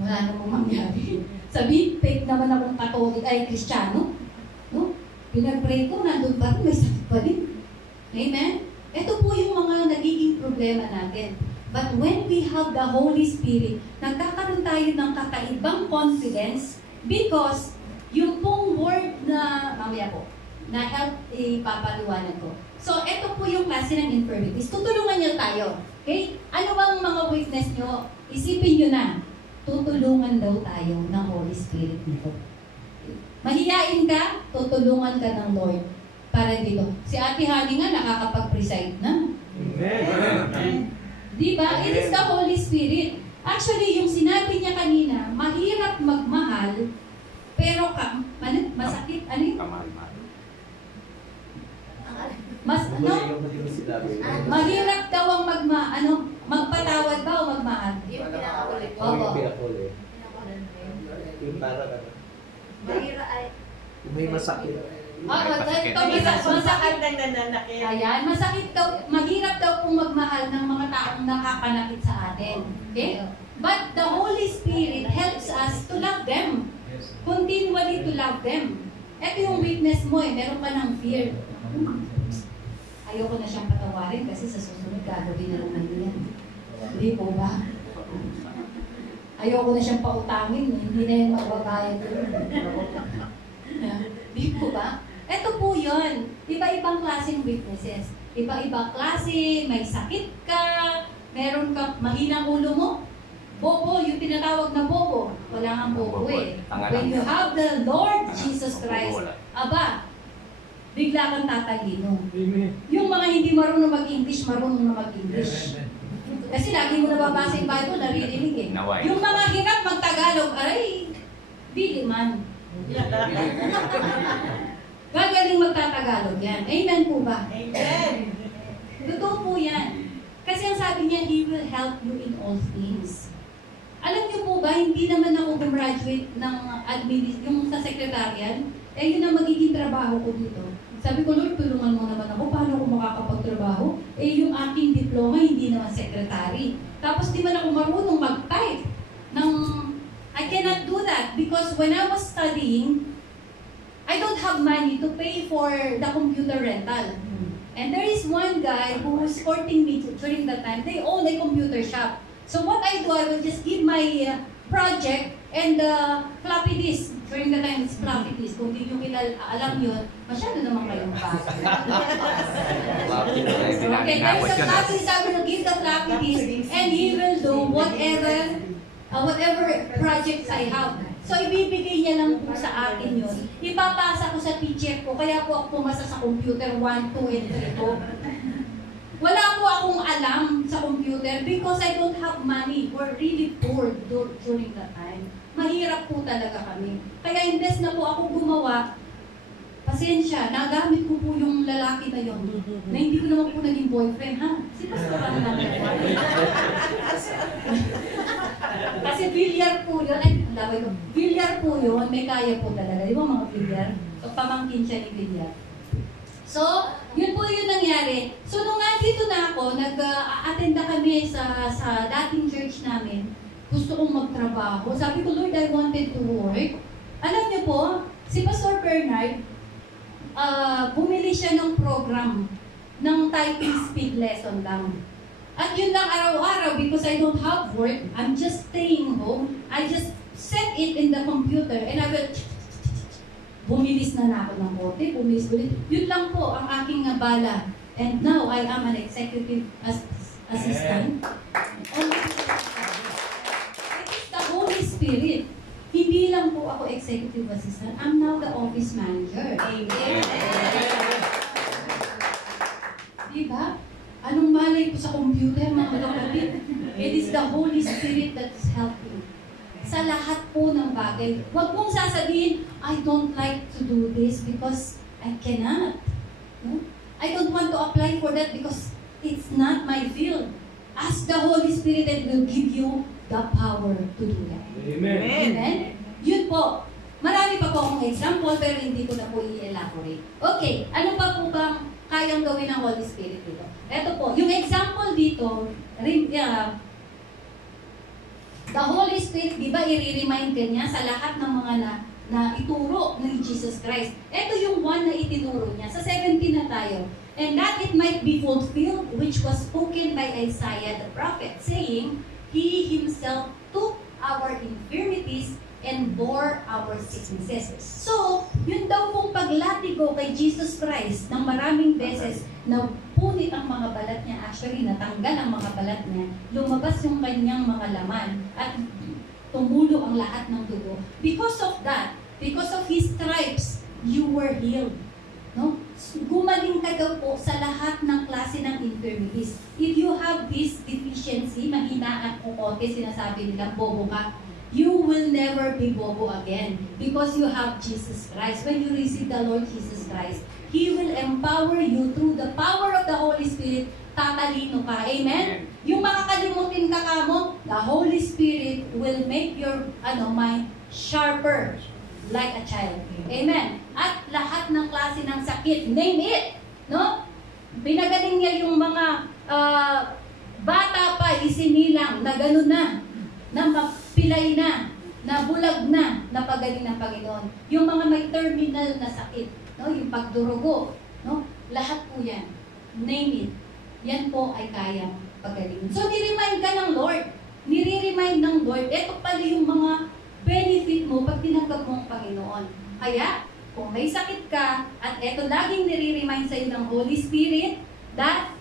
wala namang mangyari. Sabihin, fake naman akong Katolik, ay Kristiyano. No? Pinag-pray ko, nandun pa rin, may sakit pa rin. Amen? Ito po yung mga nagiging problema natin. But when we have the Holy Spirit, nagkakaroon tayo ng kakaibang confidence because yung pong word na, mamaya po, na help ipapaliwanag ko. So, ito po yung klase ng infirmities. Tutulungan niyo tayo. Okay? Ano bang mga weakness nyo? Isipin nyo na. Tutulungan daw tayo ng Holy Spirit nito. Mahihain ka, tutulungan ka ng Lord. Para dito. Si Ate Honey nga nakakapag-preside na. Amen. Diba? It is the Holy Spirit. Actually, yung sinabi niya kanina, mahirap magmahal, pero masakit. Ano yun? Kamahal-mahal. Mahirap daw ang magpatawad ba o magmahal? Yung pinakakulit. Oo. Yung parang Mahirap ay... may masakit. Masakit. Masakit ng nananakit. Ayan, masakit daw, mahirap daw kung magmahal ng mga taong nakapanakit sa atin. Okay? But the Holy Spirit helps us to love them. Continually to love them. Ito yung weakness mo meron ka ng fear. Ayoko na siyang patawarin kasi sa susunod gagawin na naman yan. Hindi po ba? Ayoko na siyang pautangin, hindi na yung magbabayad yun. Hindi po ba? Ito po yun. Iba-ibang klaseng weaknesses. Iba-ibang klase, may sakit ka, meron ka, mahinang ulo mo, bobo, yung tinatawag na bobo, wala nga bobo eh. Tanga When lang. you have the Lord Jesus Christ, Wala. aba, bigla kang tatalino. Amen. Yung mga hindi marunong mag-English, marunong na mag-English. Kasi lagi mo nababasa yung Bible, naririnig eh. Naway. Yung mga hirap mag-Tagalog, aray, bili man. Gagaling magtatagalog yan. Amen po ba? Amen. Totoo po yan. Kasi ang sabi niya, He will help you in all things. Alam niyo po ba, hindi naman ako gumraduate ng yung sa secretarian, yun ang magiging trabaho ko dito. Sabi ko, Lord, tulungan mo naman ako, paano ako makakapagtrabaho? Yung aking diploma, hindi naman secretary. Tapos di man ako marunong mag-type. I cannot do that because when I was studying, I don't have money to pay for the computer rental. And there is one guy who was courting me during that time. They own a computer shop. So what I do, I will just give my project and floppy disk. During the time, it's floppy disk. Kung hindi nyo alam yun, masyado naman kayong basa. Okay, there's a floppy disk. I will give the floppy disk and he will do whatever projects I have. So, ibibigay niya lang po sa akin yun. Ipapasa ko sa teacher ko, kaya po ako pumasa sa computer 1, 2, and 3 po. Wala po akong alam sa computer because I don't have money. We're really poor during that time. Mahirap po talaga kami. Kaya imbes na po ako gumawa, pasensya, nagamit ko po yung lalaki na yun. Na hindi ko naman po naging boyfriend, ha? Si Pastor ano lang kasi bilyar po yun, bilyar po yun, may kaya po talaga. Di ba mga bilyar? So, pamangkin siya ni bilyar. So, yun po yung nangyari. So, nung nandito na ako, nag-attend na kami sa dating church namin. Gusto kong magtrabaho. Sabi ko, Lord, I wanted to work. Alam niyo po, si Pastor Bernard, bumili siya ng program ng typing speed lesson lang. At yun lang araw-araw because I don't have work. I'm just staying home. I just set it in the computer and I will bumilis na ako ng kote, bumilis ulit. Yun lang po ang aking bala. And now, I am an executive assistant. It is the Holy Spirit. Hindi lang po ako executive assistant. I'm now the office manager. Amen. Diba? Anong malay ko sa computer, mga kapatid? It is the Holy Spirit that is helping. Sa lahat po ng bagay. Huwag mong sasabihin, I don't like to do this because I cannot. No? I don't want to apply for that because it's not my field. Ask the Holy Spirit and will give you the power to do that. Amen. Amen? Yun po. Marami pa po akong example pero hindi ko na po i-elaborate. Okay, ano pa po bang kayang gawin ng Holy Spirit dito? Ito po, yung example dito, the Holy Spirit, di ba, i-remind ka niya sa lahat ng mga na ituro ni Jesus Christ. Ito yung one na itinuro niya. Sa 17 na tayo. And that it might be fulfilled, which was spoken by Isaiah the prophet, saying, He Himself took our infirmities and bore our sicknesses. So, yun daw pong paglatigo kay Jesus Christ ng maraming beses na punit ang mga balat niya, actually natanggal ang mga balat niya, lumabas yung kanyang mga laman at tumulo ang lahat ng dugo. Because of that, because of His stripes, you were healed. No? Gumaling ka daw po sa lahat ng klase ng infirmities. If you have this deficiency, mahina at kukote, sinasabi nila, bobo ka, you will never be bobo again because you have Jesus Christ. When you receive the Lord Jesus Christ, He will empower you through the power of the Holy Spirit. Tatalino ka. Amen? Yung makakalimutin ka kamo, the Holy Spirit will make your mind sharper like a child. Amen? At lahat ng klase ng sakit, name it. No? Pinagaling niya yung mga bata pa, isinilang, na gano'n na mapilay na bulag na pagaling ng Panginoon. Yung mga may terminal na sakit, no? Yung pagdurugo, no? Lahat po yan. Name it. Yan po ay kayang pagaling. So, niremind ka ng Lord. Nire-remind ng Lord, eto pala yung mga benefit mo pag tinanggap mo ang Panginoon. Kaya, kung may sakit ka, at eto laging nire-remind sa'yo ng Holy Spirit, that,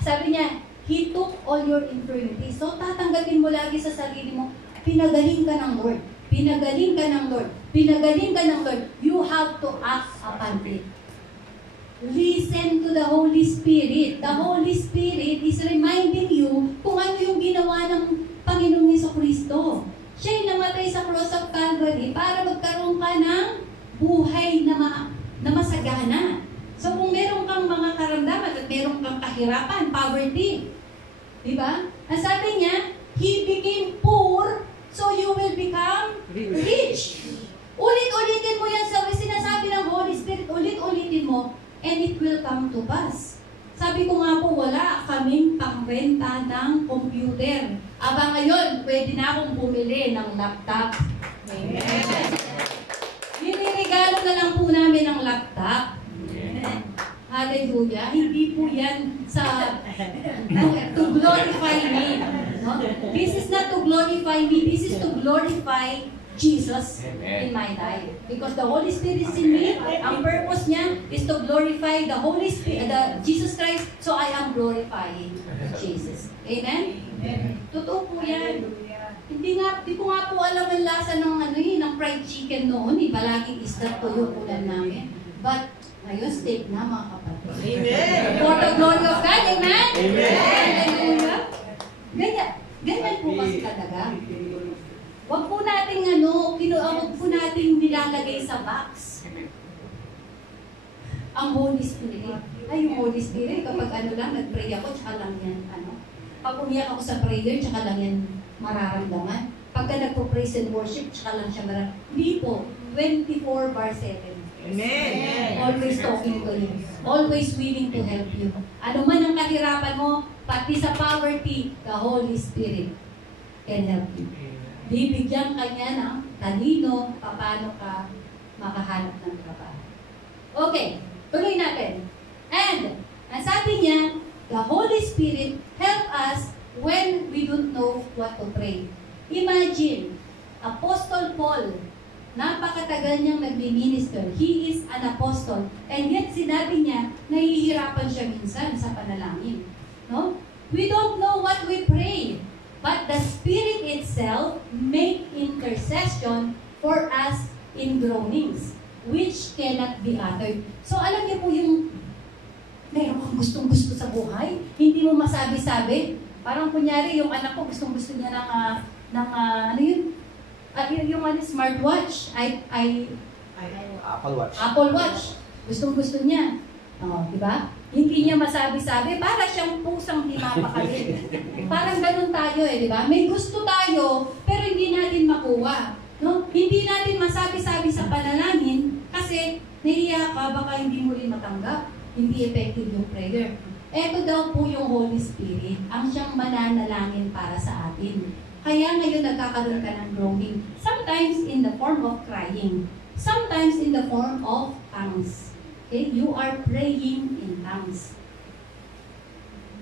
sabi niya, He took all your infirmities. So tatanggapin mo lagi sa sarili mo, pinagaling ka ng Lord. Pinagaling ka ng Lord. Pinagaling ka ng Lord. You have to act upon it. Listen to the Holy Spirit. The Holy Spirit is reminding you kung ano yung ginawa ng Panginoong Jesucristo. Siya'y namatay sa cross of Calvary para magkaroon ka ng buhay na masagana. So kung meron kang mga karamdaman at meron kang kahirapan, poverty, di ba? Ang sabi niya, He became poor so you will become rich. Ulit-ulitin mo yan sa sinasabi ng Holy Spirit, ulit-ulitin mo, and it will come to pass. Sabi ko nga po, wala kaming pangrenta ng computer. Aba ngayon, pwede na akong bumili ng laptop. Amen. Niliregalo na lang po namin ng laptop. Hallelujah. Hindi po yan to glorify me. No? This is not to glorify me. This is to glorify Jesus in my life. Because the Holy Spirit is in me. Ang purpose niya is to glorify the Holy Spirit, Jesus Christ. So I am glorifying Jesus. Amen? Totoo po yan. Hindi ko nga po alam ang lasa ng ng fried chicken noon. Palaging isda po yung ulan namin. But ngayon, steak na mga kapatid. Amen! For the glory of God, amen? Amen! Hallelujah! Ganyan po kasi talaga. Huwag po nating huwag po nating nilalagay sa box. Ang Holy Spirit. Ay, yung Holy Spirit, kapag nag-pray ako, tsaka lang yan, Pag umiyak ako sa prayer, tsaka lang yan mararamdaman. Pagka nagpo-praise and worship, tsaka lang siya mararamdaman. Hindi po, 24/7. Amen. Always talking to you. Always willing to help you. Ano man ang kahirapan mo, pati sa poverty, the Holy Spirit can help you. Bibigyan ka niya ng talino, paano ka makahanap ng trabaho. Okay, tuloy natin. And, ang sabi niya, the Holy Spirit help us when we don't know what to pray. Imagine, Apostle Paul, napakatagal niyang nagmi-minister. He is an apostle. And yet, sinabi niya, nahihirapan siya minsan sa panalangin. No? We don't know what we pray. But the Spirit itself make intercession for us in groanings, which cannot be uttered. So, alam niyo po yung meron kang gustong-gusto sa buhay, hindi mo masabi-sabi. Parang kunyari, yung anak ko gustong-gusto niya yung smartwatch, Apple Watch. Apple Watch. Gustong-gusto niya. Di ba? Hindi niya masabi-sabi, para siyang pusang di mapakali. Parang ganun tayo di ba? May gusto tayo, pero hindi natin makuha. No? Hindi natin masabi-sabi sa panalangin kasi nahiya ka, baka hindi mo rin matanggap. Hindi effective yung prayer. Ito daw po yung Holy Spirit, ang siyang mananalangin para sa atin. Kaya ngayon nagkakaroon ka ng groaning. Sometimes in the form of crying. Sometimes in the form of tongues. Okay? You are praying in tongues.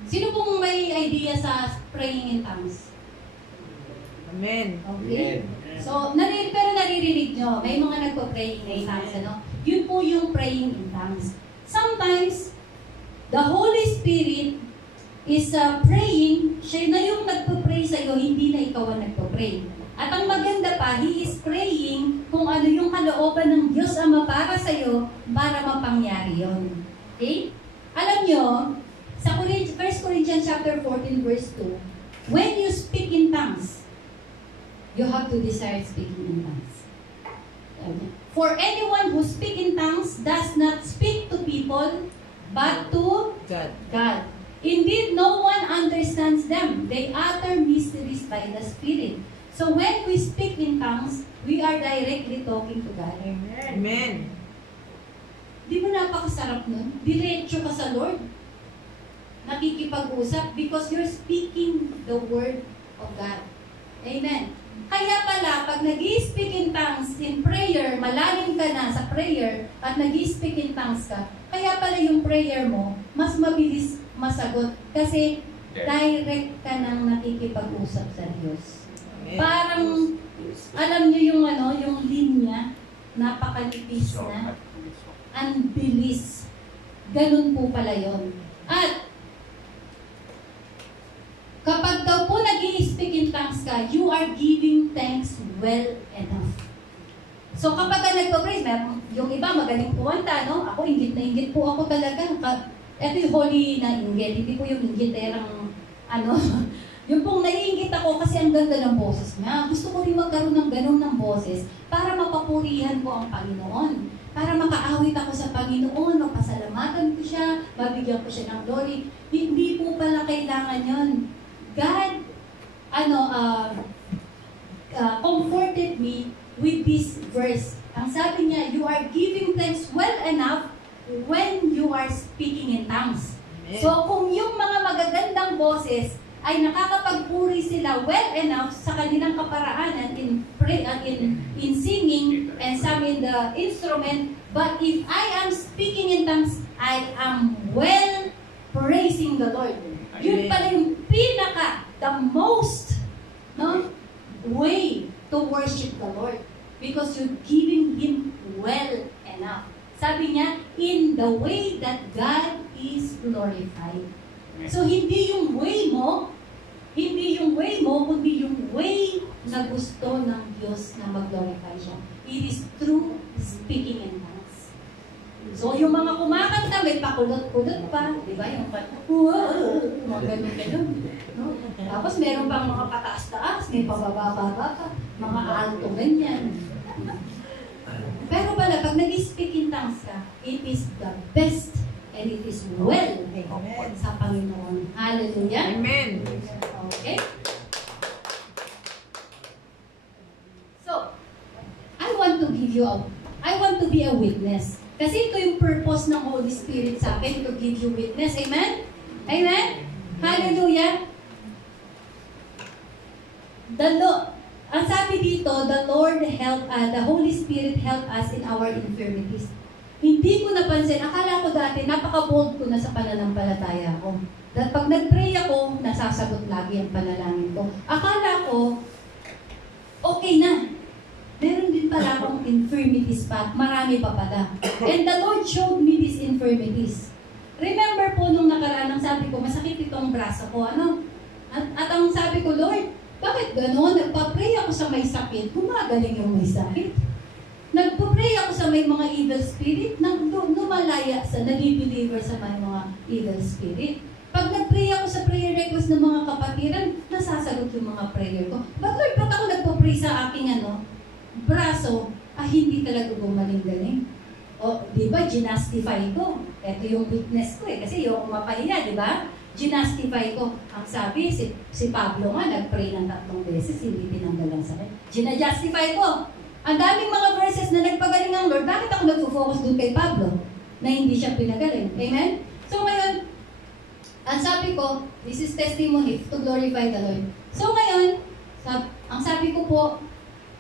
Sino pong may idea sa praying in tongues? Amen. Okay? So, pero naririnig nyo, may mga nagpo-praying in tongues, Yun po yung praying in tongues. Sometimes, the Holy Spirit is praying, siya na yung nagpo-pray sa'yo, hindi na ikaw ang nagpo-pray. At ang maganda pa, He is praying kung ano yung kalooban ng Diyos Ama para sa'yo para mapangyari yun. Okay? Alam nyo, sa 1 Corinthians chapter 14 verse 2, when you speak in tongues, you have to desire speaking in tongues. For anyone who speak in tongues does not speak to people, but to God. Indeed, no one understands them. They utter mysteries by the Spirit. So when we speak in tongues, we are directly talking to God. Amen. Di ba napakasarap nun? Diretso ka sa Lord. Nakikipag-usap because you're speaking the Word of God. Amen. Kaya pala, pag nag-i-speak in tongues in prayer, malalim ka na sa prayer, at nag-i-speak in tongues ka, kaya pala yung prayer mo, mas mabilis masagot. Kasi direct ka nang nakikipag-usap sa Diyos. Parang, alam niyo yung yung linya, napakalipis na. Ang bilis. Ganun po pala yun. At, thanks well enough. So kapag ka nagpa-praise, yung iba magaling kumanta, no? Ako, inggit na inggit po ako talaga. Ito yung holy na inggit, hindi po yung inggit yung pong naiinggit ako kasi ang ganda ng boses niya. Gusto ko rin magkaroon ng ganun ng boses para mapapurihan ko ang Panginoon. Para makaawit ako sa Panginoon, mapasalamatan ko siya, mabigyan ko siya ng glory. Hindi po pala kailangan yun. God, comforted me with this verse. Ang sabi niya, you are giving thanks well enough when you are speaking in tongues. Amen. So kung yung mga magagandang boses ay nakakapagpuri sila well enough sa kanilang kaparaanan in singing and some in the instrument, but if I am speaking in tongues, I am well praising the Lord. Yun pala yung the most way to worship the Lord, because you're giving Him well enough. Sabi niya, in the way that God is glorified. So, hindi yung way mo, kundi yung way na gusto ng Diyos na mag-glorify siya. It is through speaking in tongues. So, yung mga kumakanta, may pakulot-kulot pa, di ba? Yung mga ganun-ganun. No? Tapos, meron pang mga pataas-taas, may pababa-baba pa, mga alto, ganyan. Pero pala, pag nag-speak in tongues ka, it is the best and it is well sa Panginoon. Hallelujah. Amen. Okay? So, I want to be a witness. Kasi ito yung purpose ng Holy Spirit sa akin, to give you witness. Amen? Amen? Hallelujah. Ang sabi dito, the Holy Spirit help us in our infirmities. Hindi ko napansin, akala ko dati, napaka-bold ko na sa pananampalataya ko. Dahil pag nag-pray ako, nasasagot lagi ang panalangin ko. Akala ko, okay na. Meron din pala akong infirmities pa, marami pa pala. And the Lord showed me these infirmities. Remember po nung nakaraan, ang sabi ko, masakit itong braso ko, At ang sabi ko, Lord, bakit gano'n? Nagpa-pray ako sa may sakit, gumagaling yung may sakit. Nagpa-pray ako sa may mga evil spirit, lumalaya sa, nadi-deliver sa may mga evil spirit. Pag nag-pray ako sa prayer request ng mga kapatiran, nasasagot yung mga prayer ko. But Lord, ba't ako nagpa-pray sa aking braso, hindi talaga gumaling-galing? O, di ba, ginastify ko. Ito yung weakness ko kasi yung mapahiya, di ba? Ginastify ko. Ang sabi, si Pablo nga, nag-pray ng 3 beses, hindi tinanggal ang sakit. Ginajustify ko. Ang daming mga verses na nagpagaling ang Lord, bakit ako nag-focus dun kay Pablo na hindi siya pinagaling? Amen? So ngayon, ang sabi ko, this is testimony to glorify the Lord. So ngayon, ang sabi ko po,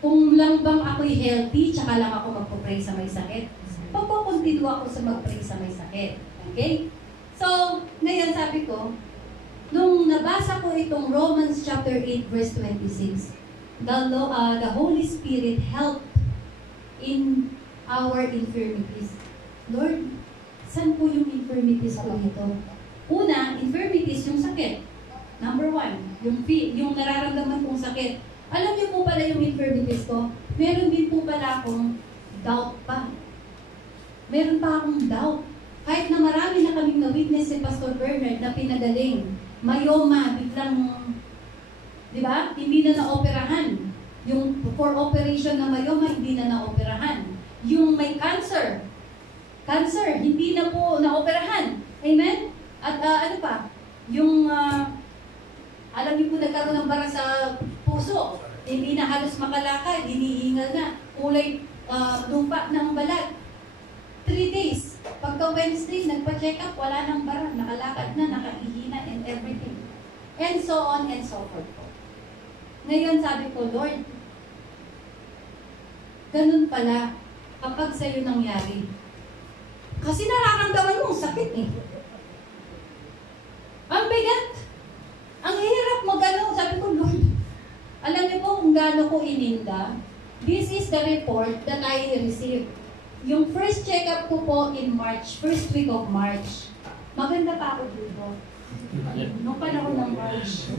kung lang bang ako'y healthy, tsaka lang ako magpo-pray sa may sakit, pagpupuntido ako sa mag-pray sa may sakit. Okay? So, ngayon sabi ko, nung nabasa ko itong Romans chapter 8 verse 26, the Holy Spirit helped in our infirmities. Lord, saan po yung infirmities ko ito? Una, infirmities, yung sakit. Number 1, yung nararamdaman kong sakit. Alam niyo po pala yung infirmities ko, meron din po pala akong doubt pa. Meron pa akong doubt. Kahit na marami na kaming na-witness si Pastor Bernard na pinagaling, myoma, biglang, di ba, hindi na na-operahan. Yung for operation na myoma, hindi na na-operahan. Yung may cancer, hindi na po na-operahan. Amen? At ano pa, yung, alam niyo po, nagkaroon ng bara sa puso, hindi na halos makalakad, hinihingal na, kulay lupa ng balat. 3 days. Pagka Wednesday, nagpa-check up, wala nang bara, nakalakad na, nakahihina, and everything. And so on and so forth po. Ngayon sabi ko, Lord, ganun pala kapag sa'yo nangyari. Kasi nararamdaman mo, sakit eh. Ang bigat. Ang hirap mag-ano. Sabi ko, Lord, alam niyo po kung gaano ko ininda. This is the report that I received. Yung first check-up ko po in March, first week of March. Maganda pa ako dito. Nung panahon ng March.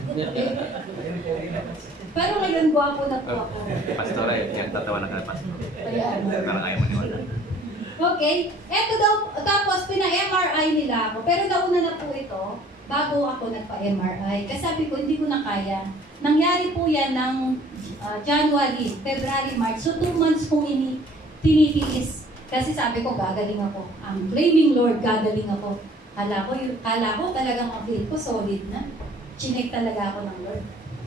Pero ngayon, gwapo na po ako. Pastora, yung tatawa na ka, Pastor. Kaya ano. Parang ayaw maniwala. Okay. Eto daw, tapos pina-MRI nila ako. Pero nauna na po ito, bago ako nagpa-MRI. Kasi sabi ko, hindi ko na kaya. Nangyari po yan ng January, February, March. So 2 months kong tinitiis. Kasi sabi ko, gagaling ako. I'm claiming Lord, gagaling ako. Kala ko talagang ang faith ko solid na. Chinek talaga ako ng Lord.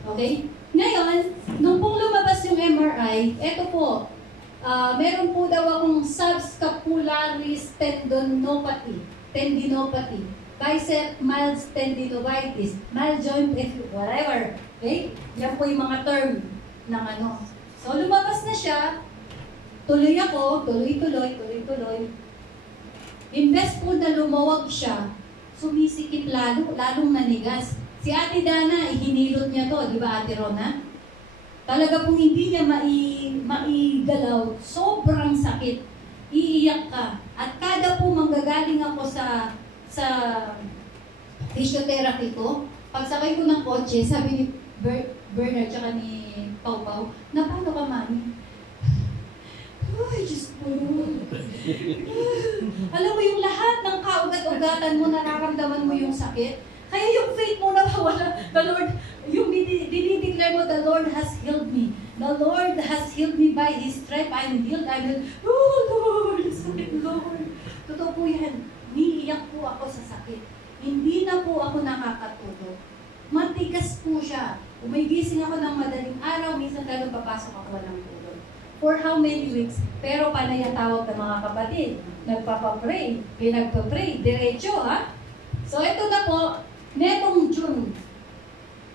Okay? Ngayon, nung pong lumabas yung MRI, eto po, meron po daw akong subscapularis tendinopathy, bicep mild tendinovitis, mild joint whatever. Okay? Yan po yung mga term ng ano. So, lumabas na siya, tuloy ako, tuloy. Imbes po na lumawag siya, sumisikip lalong manigas. Si Ate Dana, hinilot niya to, di ba Ate Rona? Talaga pong hindi niya maigalaw, sobrang sakit. Iiyak ka. At kada po manggagaling ako sa physiotherapy ko, pagsakay ko ng kotse, sabi ni Bernard tsaka ni Pau Pau, na paano ka, Mami? Ay, Diyos ko. Alam mo yung lahat ng kaugat-ugatan mo, nararamdaman mo yung sakit. Kaya yung faith mo na wala, the Lord, yung dinideclare mo, the Lord has healed me. The Lord has healed me by His stripe. I'm healed. Oh Lord, sakit Lord. Totoo po yan. Niiyak po ako sa sakit. Hindi na po ako nakakatulog. Matigas po siya. Umigising ako ng madaling araw, minsan lalo papasok ako ng tulog. For how many weeks? Pero panay ang tawag ng mga kapatid. Nagpapapray, pinagpapray, diretso ha. So ito na po, netong June.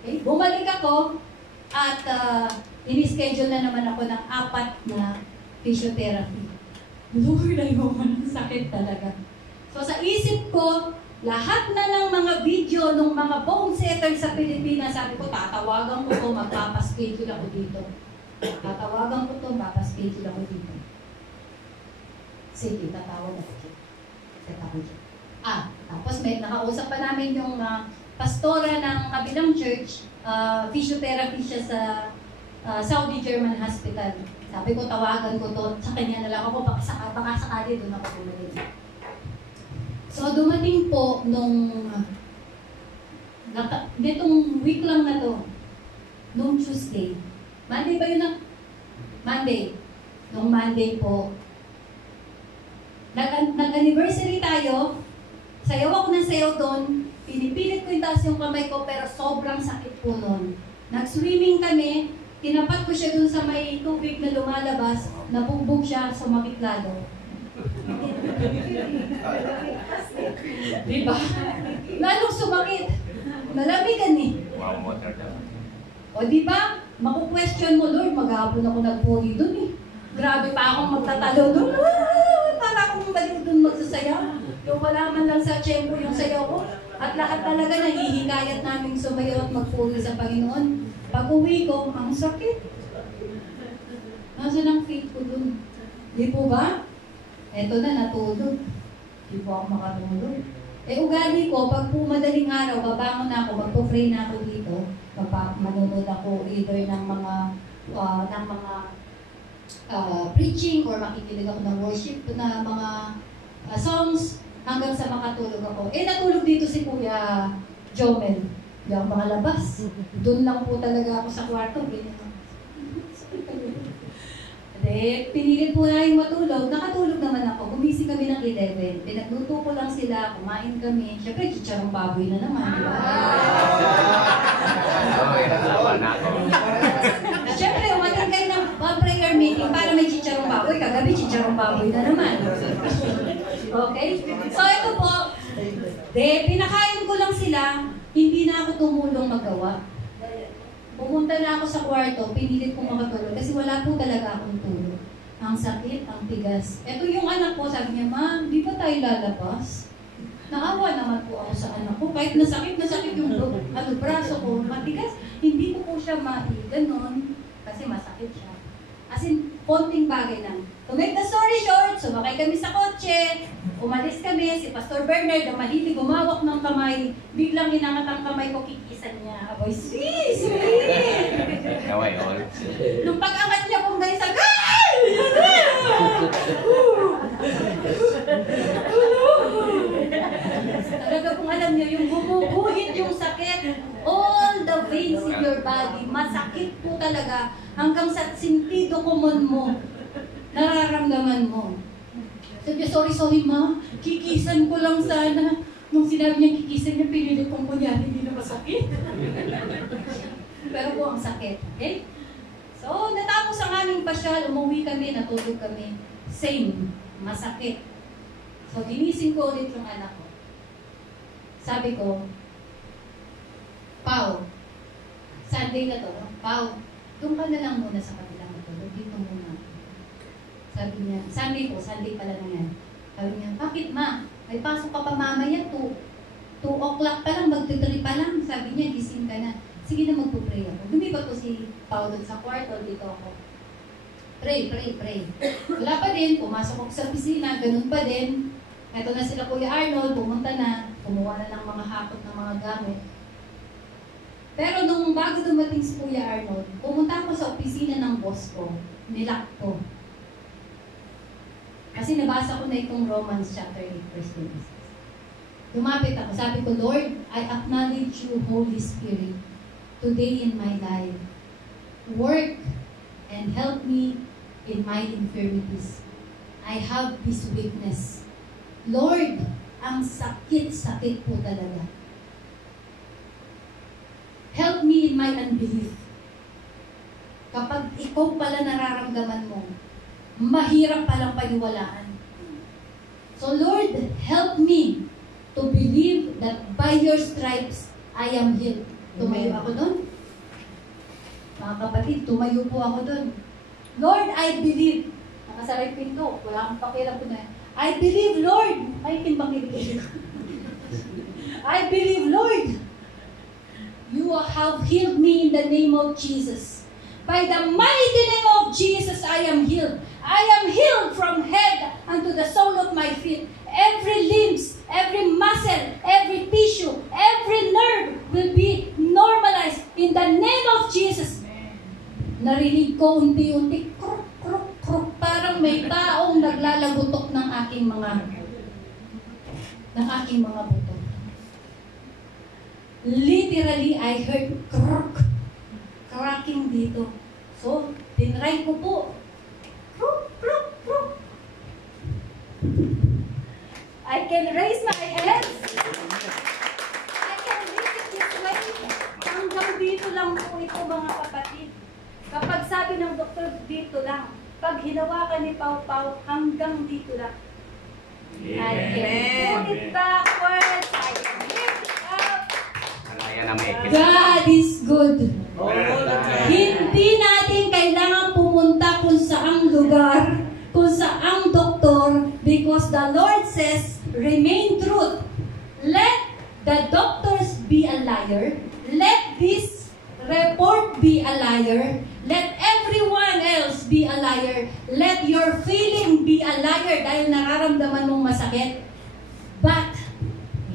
Okay, bumalik ako at in-schedule na naman ako ng 4 na physiotherapy. Lord, ayoko ng sakit talaga. So sa isip ko, lahat na ng mga video ng mga bone setters sa Pilipinas, sabi ko, tatawagan ko to, magpapaschedule ako dito. Tatawagan ko to, magpapaschedule ako dito. Sige, tatawag ako dito. Tapos may nakausap pa namin yung pastora ng kabilang church, physiotherapy siya sa Saudi German Hospital. Sabi ko, tawagan ko to, sa kanya na lang ako, baka sakali doon ako bumalik. So, dumating po nitong week lang na to, nung Tuesday. Monday ba yun Monday. Nung Monday po, nag-anniversary tayo, sayaw ako ng sayaw doon, pinipilit ko yung taas yung kamay ko, pero sobrang sakit po noon. Nag-swimming kami, tinapat ko siya doon sa may tubig na lumalabas, nabugbog siya, sumakit lalo. Diba? Lalong sumakit. Nalamigan eh. O diba? Maku-question mo, Lord, maghapon ako nagpuri doon eh. Grabe pa akong magtatalo doon. Para akong balik doon magsasayaw. Yung wala man lang sa tiyempo yung sayaw ko. At lahat talaga nahihikayat namin sumayaw at magpuri sa Panginoon. Pag uwi ko, ang sakit. Nasaan ang faith ko doon? Di po ba? Eto na, natulog. Di po ako makatulog. Ugali ko, pag po madaling araw, babangon na ako, magpo-pray na ako dito. Manonood ako either ng mga preaching or makikinig ako ng worship na mga songs hanggang sa makatulog ako. Natulog dito si Kuya Jomel. Hindi ako makalabas. Doon lang po talaga ako sa kwarto. Pinilit po na yung matulog. Nakatulog naman ako. Gumising kami ng 11. Pinagluto ko lang sila. Kumain kami. Siyempre, chicharong baboy na naman. Di ba? Siyempre, umating kayo ng prayer meeting para may chicharong baboy. Kagabi, chicharong baboy na naman. Okay? So, ito po. Pinakain ko lang sila. Hindi na ako tumulong magawa. Pumunta na ako sa kwarto, pinilit kong makatulog kasi wala po talaga akong tulog. Ang sakit, ang tigas. Ito yung anak ko, sabi niya, Ma'am, di ba tayo lalabas? Naawa naman po ako sa anak ko. Kahit nasakit yung braso ko, matigas. Hindi ko po siya ganon kasi masakit siya. As in, konting bagay lang. To make the story short, sumakay kami sa kotse, umalis kami, si Pastor Bernard, na mahilig gumawak ng kamay, biglang inangat ang kamay ko, kikisan niya. Aboy, sweet! Kaway, all. Nung pag-angat niya kung dahil sa talaga kung alam niyo, yung gumuguhit yung sakit, all the veins in your body, masakit po talaga hanggang sa sentido komon mo, nararamdaman mo. Sabi niya, sorry ma, kikisan ko lang sana. Nung sinabi niya kikisan niya, pinilit kong kunyari, hindi na masakit. Pero po ang sakit, okay? So, natapos ang aming pasyal, umuwi kami, natulog kami. Same, masakit. So, ginising ko ulit yung anak ko. Sabi ko, Pao, Sunday na to, Pao, doon ka na lang muna sa kabilang matulog, dito muna. Sabi niya, Sunday pala na yan. Sabi niya, bakit ma? May pasok ka pa mamaya, 2 o'clock pa lang, magtuturi pa lang. Sabi niya, gising ka na. Sige na, magpupray ako. Lumipat ko si Pao doon sa kwarto, dito ako. Pray. Wala pa din, pumasok ako sa opisina, ganun pa din. Ito na sila Kuya Arnold, pumunta na, kumuha na ng mga hakot ng mga gamit. Pero nung bago dumating si Kuya Arnold, pumunta ako sa opisina ng boss ko, nilock ko. Kasi nabasa ko na itong Romans chapter 8, verse 26. Lumapit ako, sabi ko, Lord, I acknowledge you, Holy Spirit, today in my life. Work and help me in my infirmities. I have this weakness. Lord, ang sakit-sakit po talaga. Help me in my unbelief. Kapag ikaw pala nararamdaman mo, mahirap palang paniwalaan. So Lord, help me to believe that by your stripes, I am healed. Tumayo ako doon. Mga kapatid, tumayo po ako doon. Lord, I believe. Nakasaray pinto. Wala akong pakialam ko na. I believe, Lord. Ay, timbang ibigay ko. I believe, Lord. You have healed me in the name of Jesus. By the mighty name of Jesus, I am healed. I am healed from head unto the sole of my feet. Every limbs, every muscle, every tissue, every nerve will be normalized in the name of Jesus. Narinig ko unti-unti, kruk, kruk, kruk, parang may taong naglalagutok ng aking mga buto. Literally, I heard kruk, cracking dito. So, tinry ko po. Kruk, kruk, kruk. I can raise my hands. I can raise it this way. Hanggang dito lang po ito, mga kapatid. Kapag sabi ng doktor, dito lang. Pag hinawakan ni Pau Pau, hanggang dito lang. I can put it backwards. I can lift it up. God is good. Hindi natin kailangan pumunta kung saang lugar, kung saang doktor, because the Lord says, remain truth. Let the doctors be a liar. Let this report be a liar. Let everyone else be a liar. Let your feeling be a liar dahil nararamdaman mong masakit. But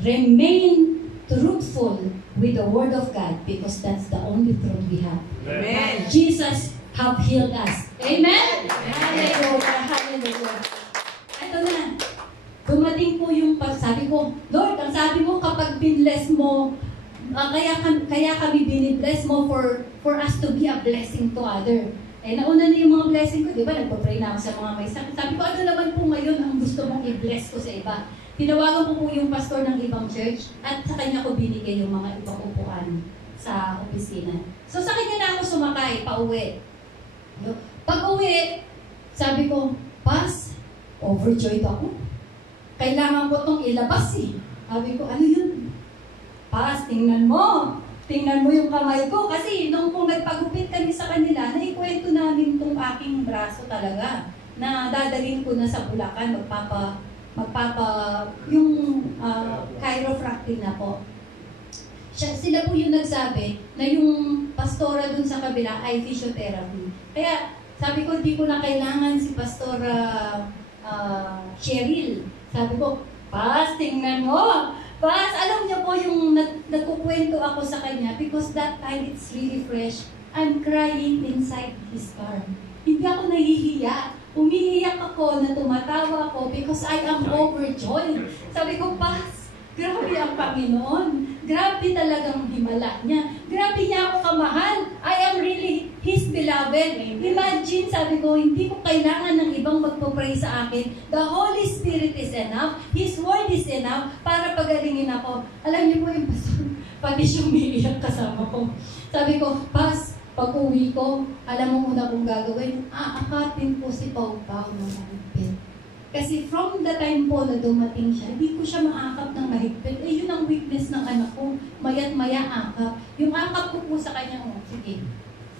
remain truthful with the Word of God because that's the only truth we have. Amen. Jesus have healed us. Amen? Hallelujah, hallelujah. Ito na. Dumating po yung sabi ko, Lord, ang sabi mo kapag binless mo, kaya kami binibless mo for us to be a blessing to other. Eh, nauna na yung mga blessing ko, di ba? Nagpa-pray na ako sa mga may sakit. Sabi ko, ano naman po ngayon ang gusto mong i-bless ko sa iba? Tinawagan ko po yung pastor ng ibang church at sa kanya ko binigay yung mga ibang upuan sa opisina. So sa kanya na ako sumakay, pauwi. Pag uwi, sabi ko, Pas, overjoyed ako. Kailangan ko itong ilabas eh. Sabi ko, ano yun? Pas, tingnan mo. Tingnan mo yung kamay ko. Kasi nung kung nagpagupit kami sa kanila, naikwento namin itong aking braso talaga. Na dadalhin ko na sa Bulacan, yung chiropractic na po. Sila po yung nagsabi na yung pastora dun sa kabila ay physiotherapy. Kaya Sabi ko, hindi ko na kailangan si Pastor Cheryl. Sabi ko, Pas, tingnan mo. Pas, alam niyo po yung nagkukwento ako sa kanya because that time it's really fresh. I'm crying inside his car. Hindi ako nahihiya. Umiiyak ako na tumatawa ako because I am overjoyed. Sabi ko, Pas, grabe ang Panginoon. Grabe talagang himala niya. Grabe niya ako kamahal. I am really His beloved. Imagine, sabi ko, hindi ko kailangan ng ibang magpo-pray sa akin. The Holy Spirit is enough. His Word is enough para pagalingin ako. Alam niyo po yung pati siya umiiyak kasama ko. Sabi ko, Pas, pag-uwi ko, alam mo una kong gagawin, aakatin po si Pau Pau ng mahigpit. Kasi from the time po na dumating siya, hindi ko siya maakap ng mahigpit. Eh, yun ang weakness ng anak ko. Maya't maya akap. Yung akap ko po sa kanya, sige,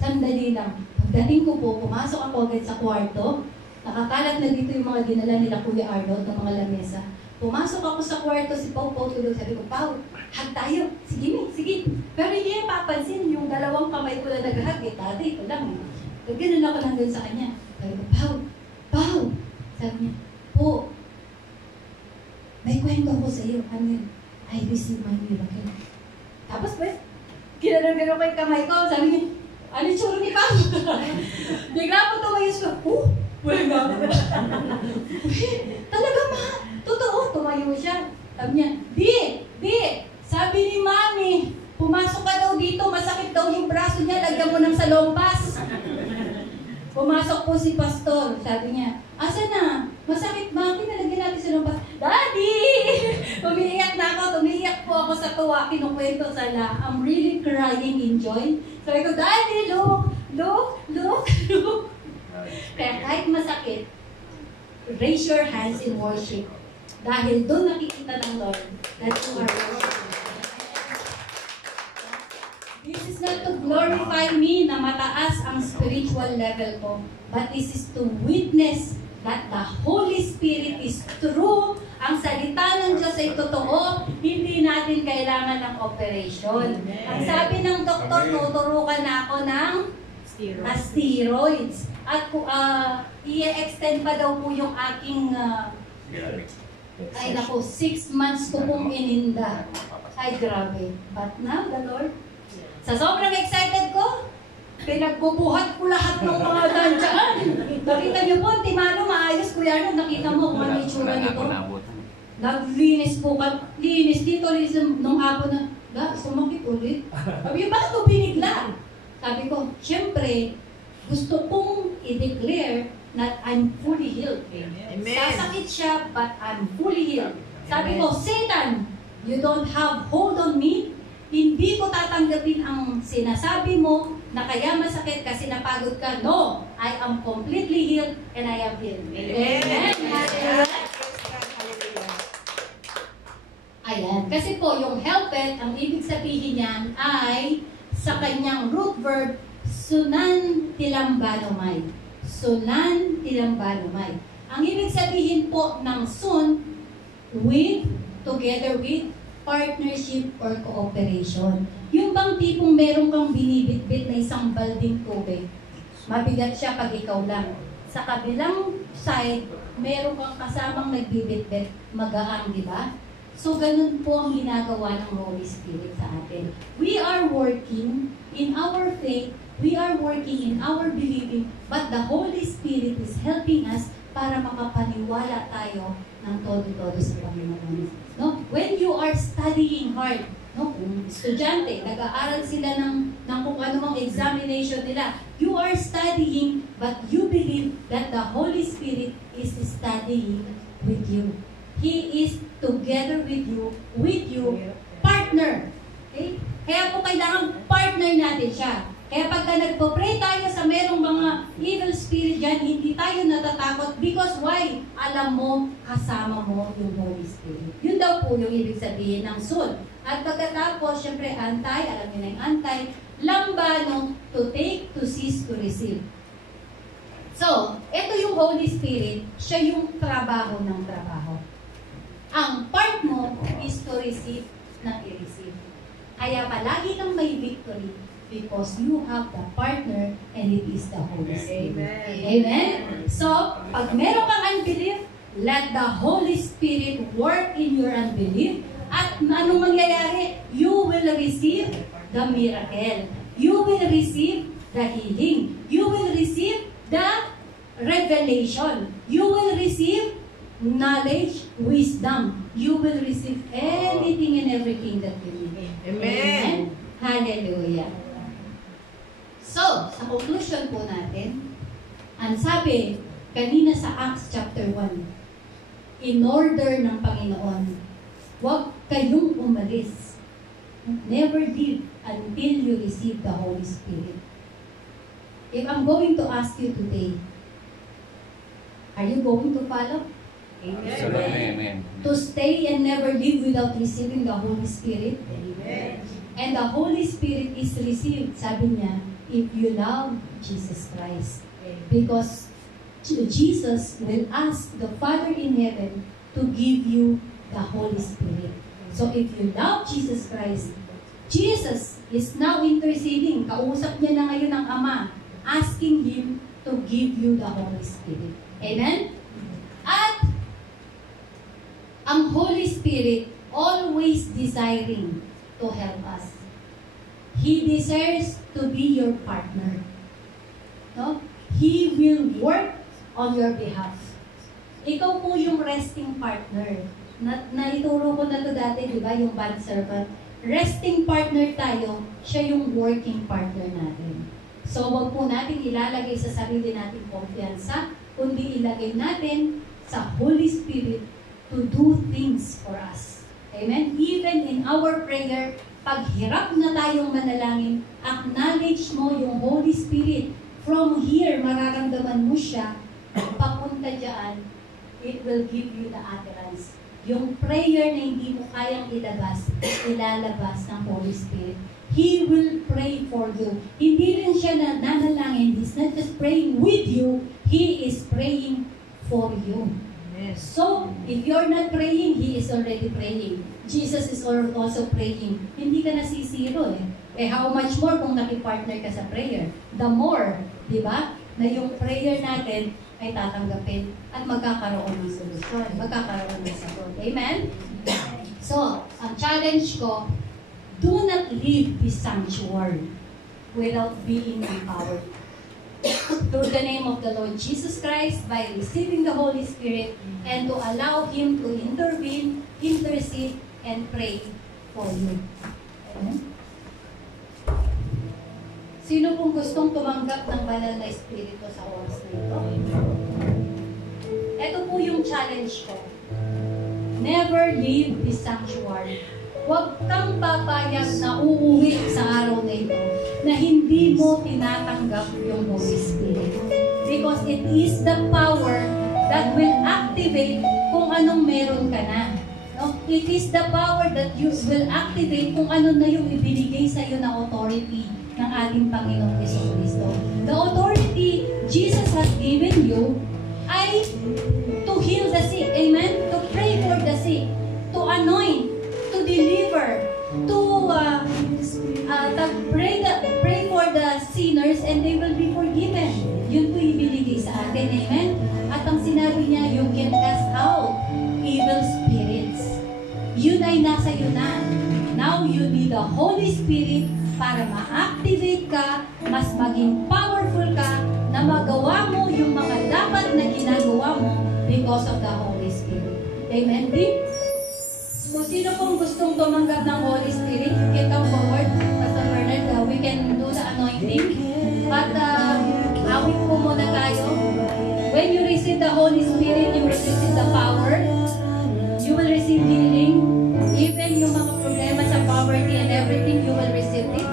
sandali lang. Pagdating ko po, pumasok ako agad sa kwarto. Nakakalat na dito yung mga dinala nila Kuya Arnold ng mga lamesa. Pumasok ako sa kwarto, si Pau Pau tulog. Sabi ko, Pau, hug tayo. Sige, sige. Pero hindi niya papansin yung dalawang kamay ko na nag-hug. Dati, ito lang. Ganun ako nandun sa kanya. Sabi ko, Pau, Pau. Sabi niya, Po, may kwento ko sa iyo. Ano yun? I received my miracle. Tapos, ginanong-ganong ko yung kamay ko. Sabi niya, ano yung tsura ni Pau? Bigla po tumayos ko. Wala nga ako. Talaga ma, totoo, tumayo siya. Sabi niya, Di, sabi ni Mami, pumasok ka daw dito, masakit daw yung braso niya, lagyan mo ng salompas. Pumasok po si Pastor, sabi niya, asa na? Masakit ba? Kinalagyan natin salompas. Daddy! Tumiiyak na ako, tumiiyak po ako sa tuwa, kinukwento sana. I'm really crying in joy. Sabi ko, Daddy, look. Kaya kahit masakit, raise your hands in worship. Dahil doon nakikita ng Lord that you are worshiping. This is not to glorify me na mataas ang spiritual level ko, but this is to witness that the Holy Spirit is true. Ang salita ng Diyos ay totoo. Hindi natin kailangan ng operation. Ang sabi ng doktor, tuturukan na ako ng steroids. At i-extend pa daw po yung aking ay naku, 6 months ko pong ininda. Ay grabe. But now, the Lord, sa sobrang excited ko, pinagbubuhat ko lahat ng mga dandaan. Nakita niyo po, Timano, maayos Kuya Arnold, nakita mo kung ano yung itsura nito. Naglinis po ka, linis dito, linis nung hapon na, sumakit ulit. Sabi, bakit mo binigla? Sabi ko, syempre, gusto kong i-declare that I'm fully healed. Amen. Sasakit siya, but I'm fully healed. Sabi ko, Satan, you don't have hold on me. Hindi ko tatanggapin ang sinasabi mo na kaya masakit kasi napagod ka. No, I am completely healed and I am healed. Amen. Ayan. Kasi po, yung helpet, ang ibig sabihin niyan ay sa kanyang root verb, sunan tilambanomay. Sunan tilambanomay. Ang ibig sabihin po ng sun, with, together with, partnership or cooperation. Yung bang tipong meron kang binibitbit na isang balding tubig, mabigat siya pag ikaw lang. Sa kabilang side, meron kang kasamang nagbibitbit, magaang, di ba? So, ganun po ang ginagawa ng Holy Spirit sa atin. We are working in our faith, we are working in our believing, but the Holy Spirit is helping us para makapaniwala tayo ng todo-todo sa Panginoon. No? When you are studying hard, no? Kung estudyante, nag-aaral sila ng kung anumang examination nila, you are studying, but you believe that the Holy Spirit is studying with you. He is together with you, partner. Okay? Kaya po kailangan partner natin siya. Kaya pagka nagpo-pray tayo sa merong mga evil spirit dyan, hindi tayo natatakot because why? Alam mo, kasama mo yung Holy Spirit. Yun daw po yung ibig sabihin ng soul. At pagkatapos, syempre, antay, alam niyo na yung antay, lambano, to take, to seize, to receive. So, ito yung Holy Spirit, siya yung trabaho ng trabaho. Ang part mo is to receive na i-receive. Kaya palagi kang may victory Because you have the partner and it is the Holy Spirit. Amen. Amen? So, pag meron kang unbelief, let the Holy Spirit work in your unbelief. At anong mangyayari? You will receive the miracle. You will receive the healing. You will receive the revelation. You will receive knowledge, wisdom. You will receive anything and everything that you need. Amen. Hallelujah. So, sa conclusion po natin, ang sabi kanina sa Acts chapter 1, in order ng Panginoon, huwag kayong umalis. Never leave until you receive the Holy Spirit. If I'm going to ask you today, are you going to follow? Absolutely, amen. To stay and never leave without receiving the Holy Spirit? Amen. And the Holy Spirit is received, sabi niya, if you love Jesus Christ. Because Jesus will ask the Father in heaven to give you the Holy Spirit. So if you love Jesus Christ, Jesus is now interceding. Kausap niya na ngayon ang Ama, asking Him to give you the Holy Spirit. Amen? At ang Holy Spirit always desiring to help us. He desires to be your partner. No? He will work on your behalf. Ikaw po yung resting partner. Naituro ko na to dati, di ba? Yung bond servant. Resting partner tayo, siya yung working partner natin. So, wag po natin ilalagay sa sarili natin kumpiyansa, kundi ilagay natin sa Holy Spirit to do things for us. Amen? Even in our prayer, pag hirap na tayong manalangin, acknowledge mo yung Holy Spirit. From here, mararamdaman mo siya, papunta dyan, it will give you the utterance. Yung prayer na hindi mo kayang ilabas, ilalabas ng Holy Spirit. He will pray for you. Hindi rin siya na nanalangin. He's not just praying with you, He is praying for you. So, if you're not praying, He is already praying. Jesus is also praying. Hindi ka nasisiro eh. Eh how much more kung nakipartner ka sa prayer? The more, di ba, na yung prayer natin ay tatanggapin at magkakaroon ng solusyon, magkakaroon ng sagot. Amen? So, ang challenge ko, do not leave this sanctuary without being empowered. Through the name of the Lord Jesus Christ, by receiving the Holy Spirit, and to allow Him to intervene, intercede, and pray for you. Amen? Sino pong gustong tumanggap ng banal na Espiritu sa oras na ito? Ito po yung challenge ko. Never leave this sanctuary. Huwag kang papayag na uuwi sa araw na ito na hindi mo tinatanggap yung Holy Spirit. Because it is the power that will activate kung anong meron ka na. No? It is the power that you will activate kung ano na yung ibinigay sa iyo na authority ng ating Panginoong Jesucristo. The authority Jesus has given you ay to heal the sick. Amen? To pray for the sick. To anoint. To deliver. To pray for the sinners and they will be forgiven. Yun po ibinigay sa atin. Amen? At ang sinabi niya, you can cast out evil spirits. Yun ay nasa iyo na. Now you need the Holy Spirit para ma-activate ka, mas maging powerful ka, na magawa mo yung mga dapat na ginagawa mo because of the Holy Spirit. Amen? Kung sino pong gustong tumanggap ng Holy Spirit, you can come forward, Pastor Bernard. We can do the anointing. But, awit po muna tayo. When you receive the Holy Spirit, you will receive the power. You will receive healing. Even yung mga problema sa poverty and everything, you will receive it.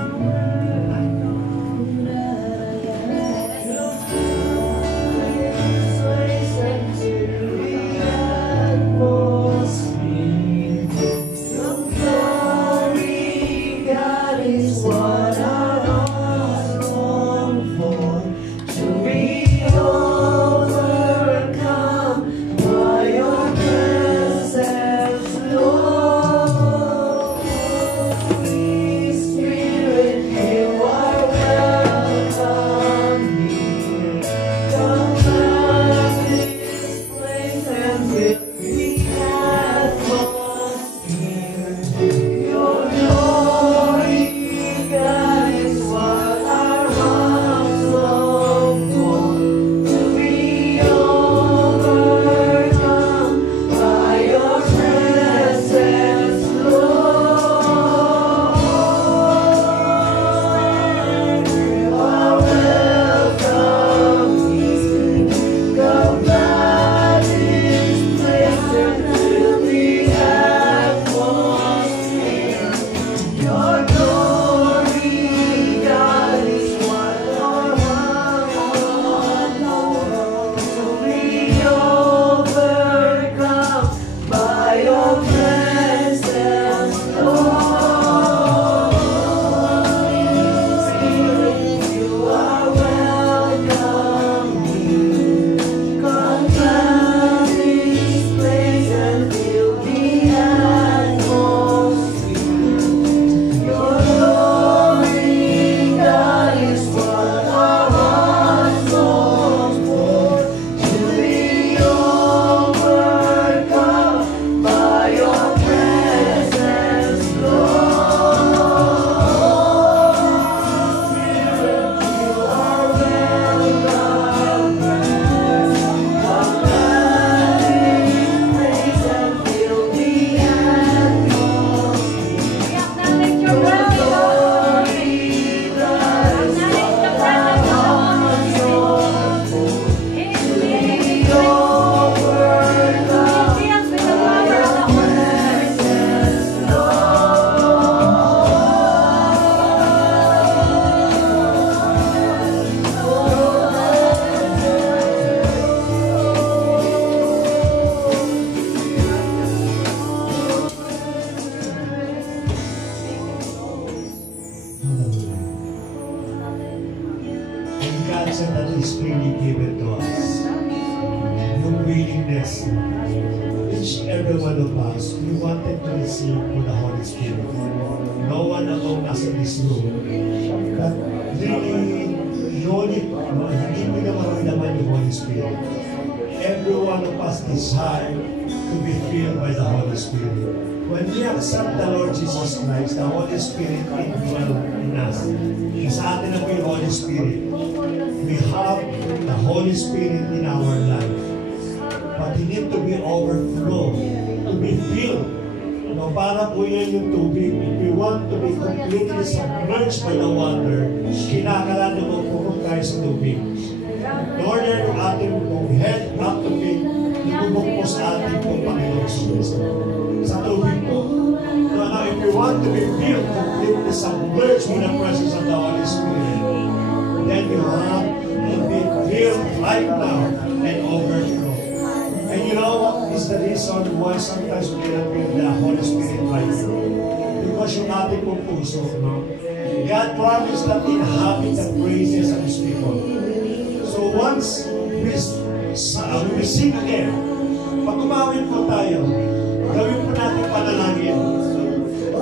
reason that is freely given to us. Yung willingness. Each every one of us, we wanted to receive for the Holy Spirit. No one among us in this room that really hindi mo na maramdaman yung Holy Spirit. Every one of us desire to be filled by the Holy Spirit. When we accept the Lord Jesus Christ, the Holy Spirit indwells in us. Sa atin ang yung Holy Spirit. We have the Holy Spirit in our life. But it need to be overflow, to be filled. No, para po yan yung tubig. If we want to be completely submerged by the water, kinakailangan mo pumunta tayo sa tubig. In order yung ating head up to feet, lumubog po sa ating pong Panginoon Jesus. Sa tubig po. So now, if we want to be filled, completely submerged with the presence of the Holy Spirit, then you have to be filled right now and overflow. And you know what is the reason why sometimes we cannot feel the Holy Spirit right now? Because yung ating pong puso, no? God promised that inhabit the praises of His people. So once we sing again, pag umawin po tayo, gawin po natin panalangin.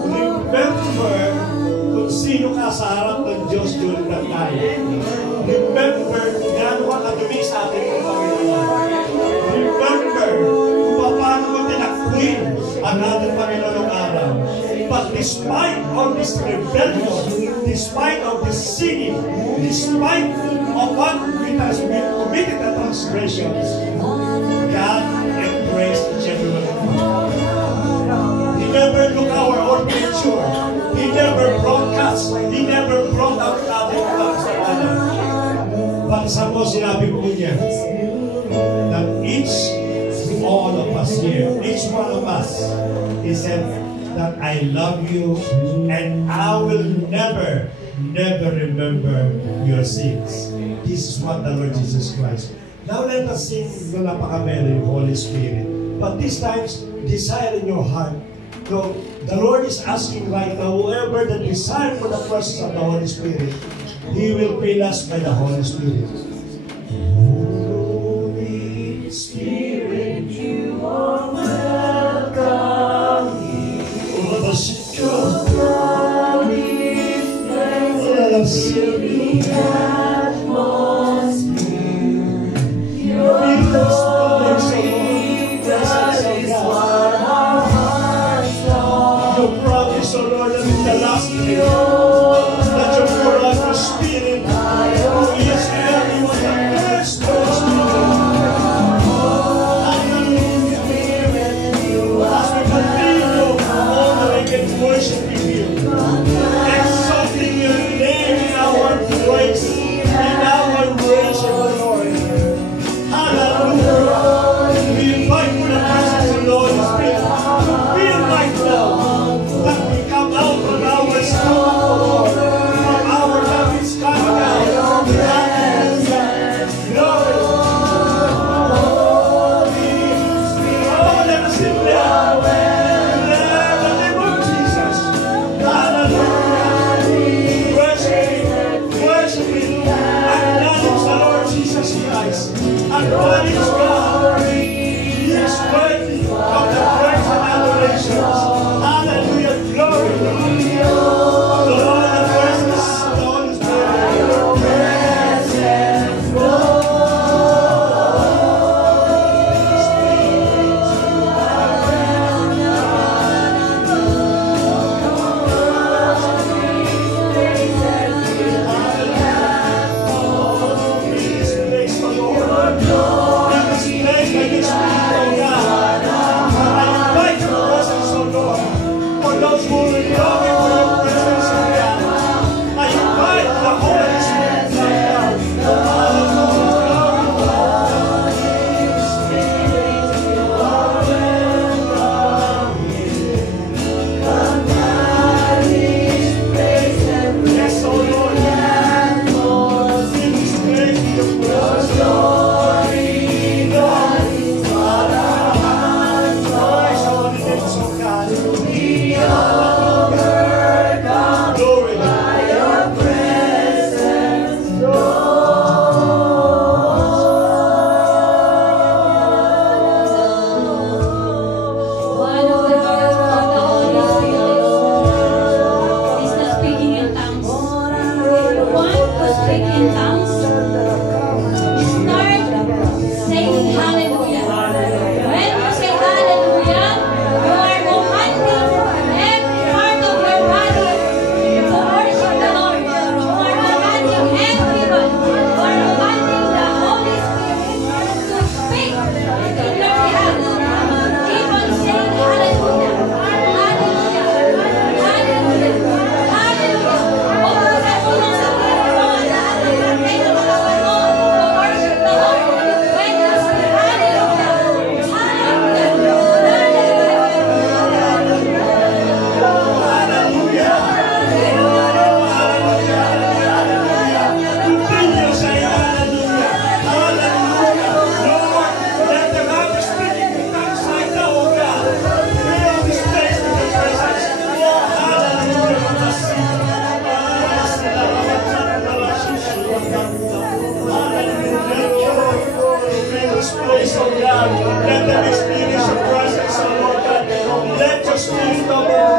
Remember kung sino ka sa harap ng Diyos during that time. Remember kung gaano ka kadumi sa ating Panginoon. Remember kung paano mo tinakwin ang ating Panginoon araw. But despite of this rebellion, despite of this sinning, despite of what we committed the transgressions, God embraced each and every one of us. He never looked our own picture. He never broadcast. He never brought out nothing sa atin. But sa po sinabi ko niya, that each, all of us here, each one of us, he said that I love you and I will never remember your sins. This is what the Lord Jesus Christ. Now let us sing the Napaka-Mary, Holy Spirit. But this time, desire in your heart. So, the Lord is asking right now, whoever that desire for the presence of the Holy Spirit, He will fill us by the Holy Spirit. Holy Spirit, you are welcome. Oh, the your glory is filling the atmosphere. Your glory, that is what our hearts long. Your promise, O Lord, that in the last day, that your pour out your Spirit, oh yes, everyone that thirsts for the Spirit. Worship you, exalting your name in our praise, in our worship, Lord. Hallelujah. We invite for the presence of the Holy Spirit to feel right now that we come out from our stomach, Lord, from our heavens coming out. Hallelujah. Glory. Oh, let us sing now. Acknowledge God. He is worthy of the praise and adoration. Hallelujah. Glory. The Lord of presence, the Holy Spirit. Your presence, Lord. Let your spirit come, O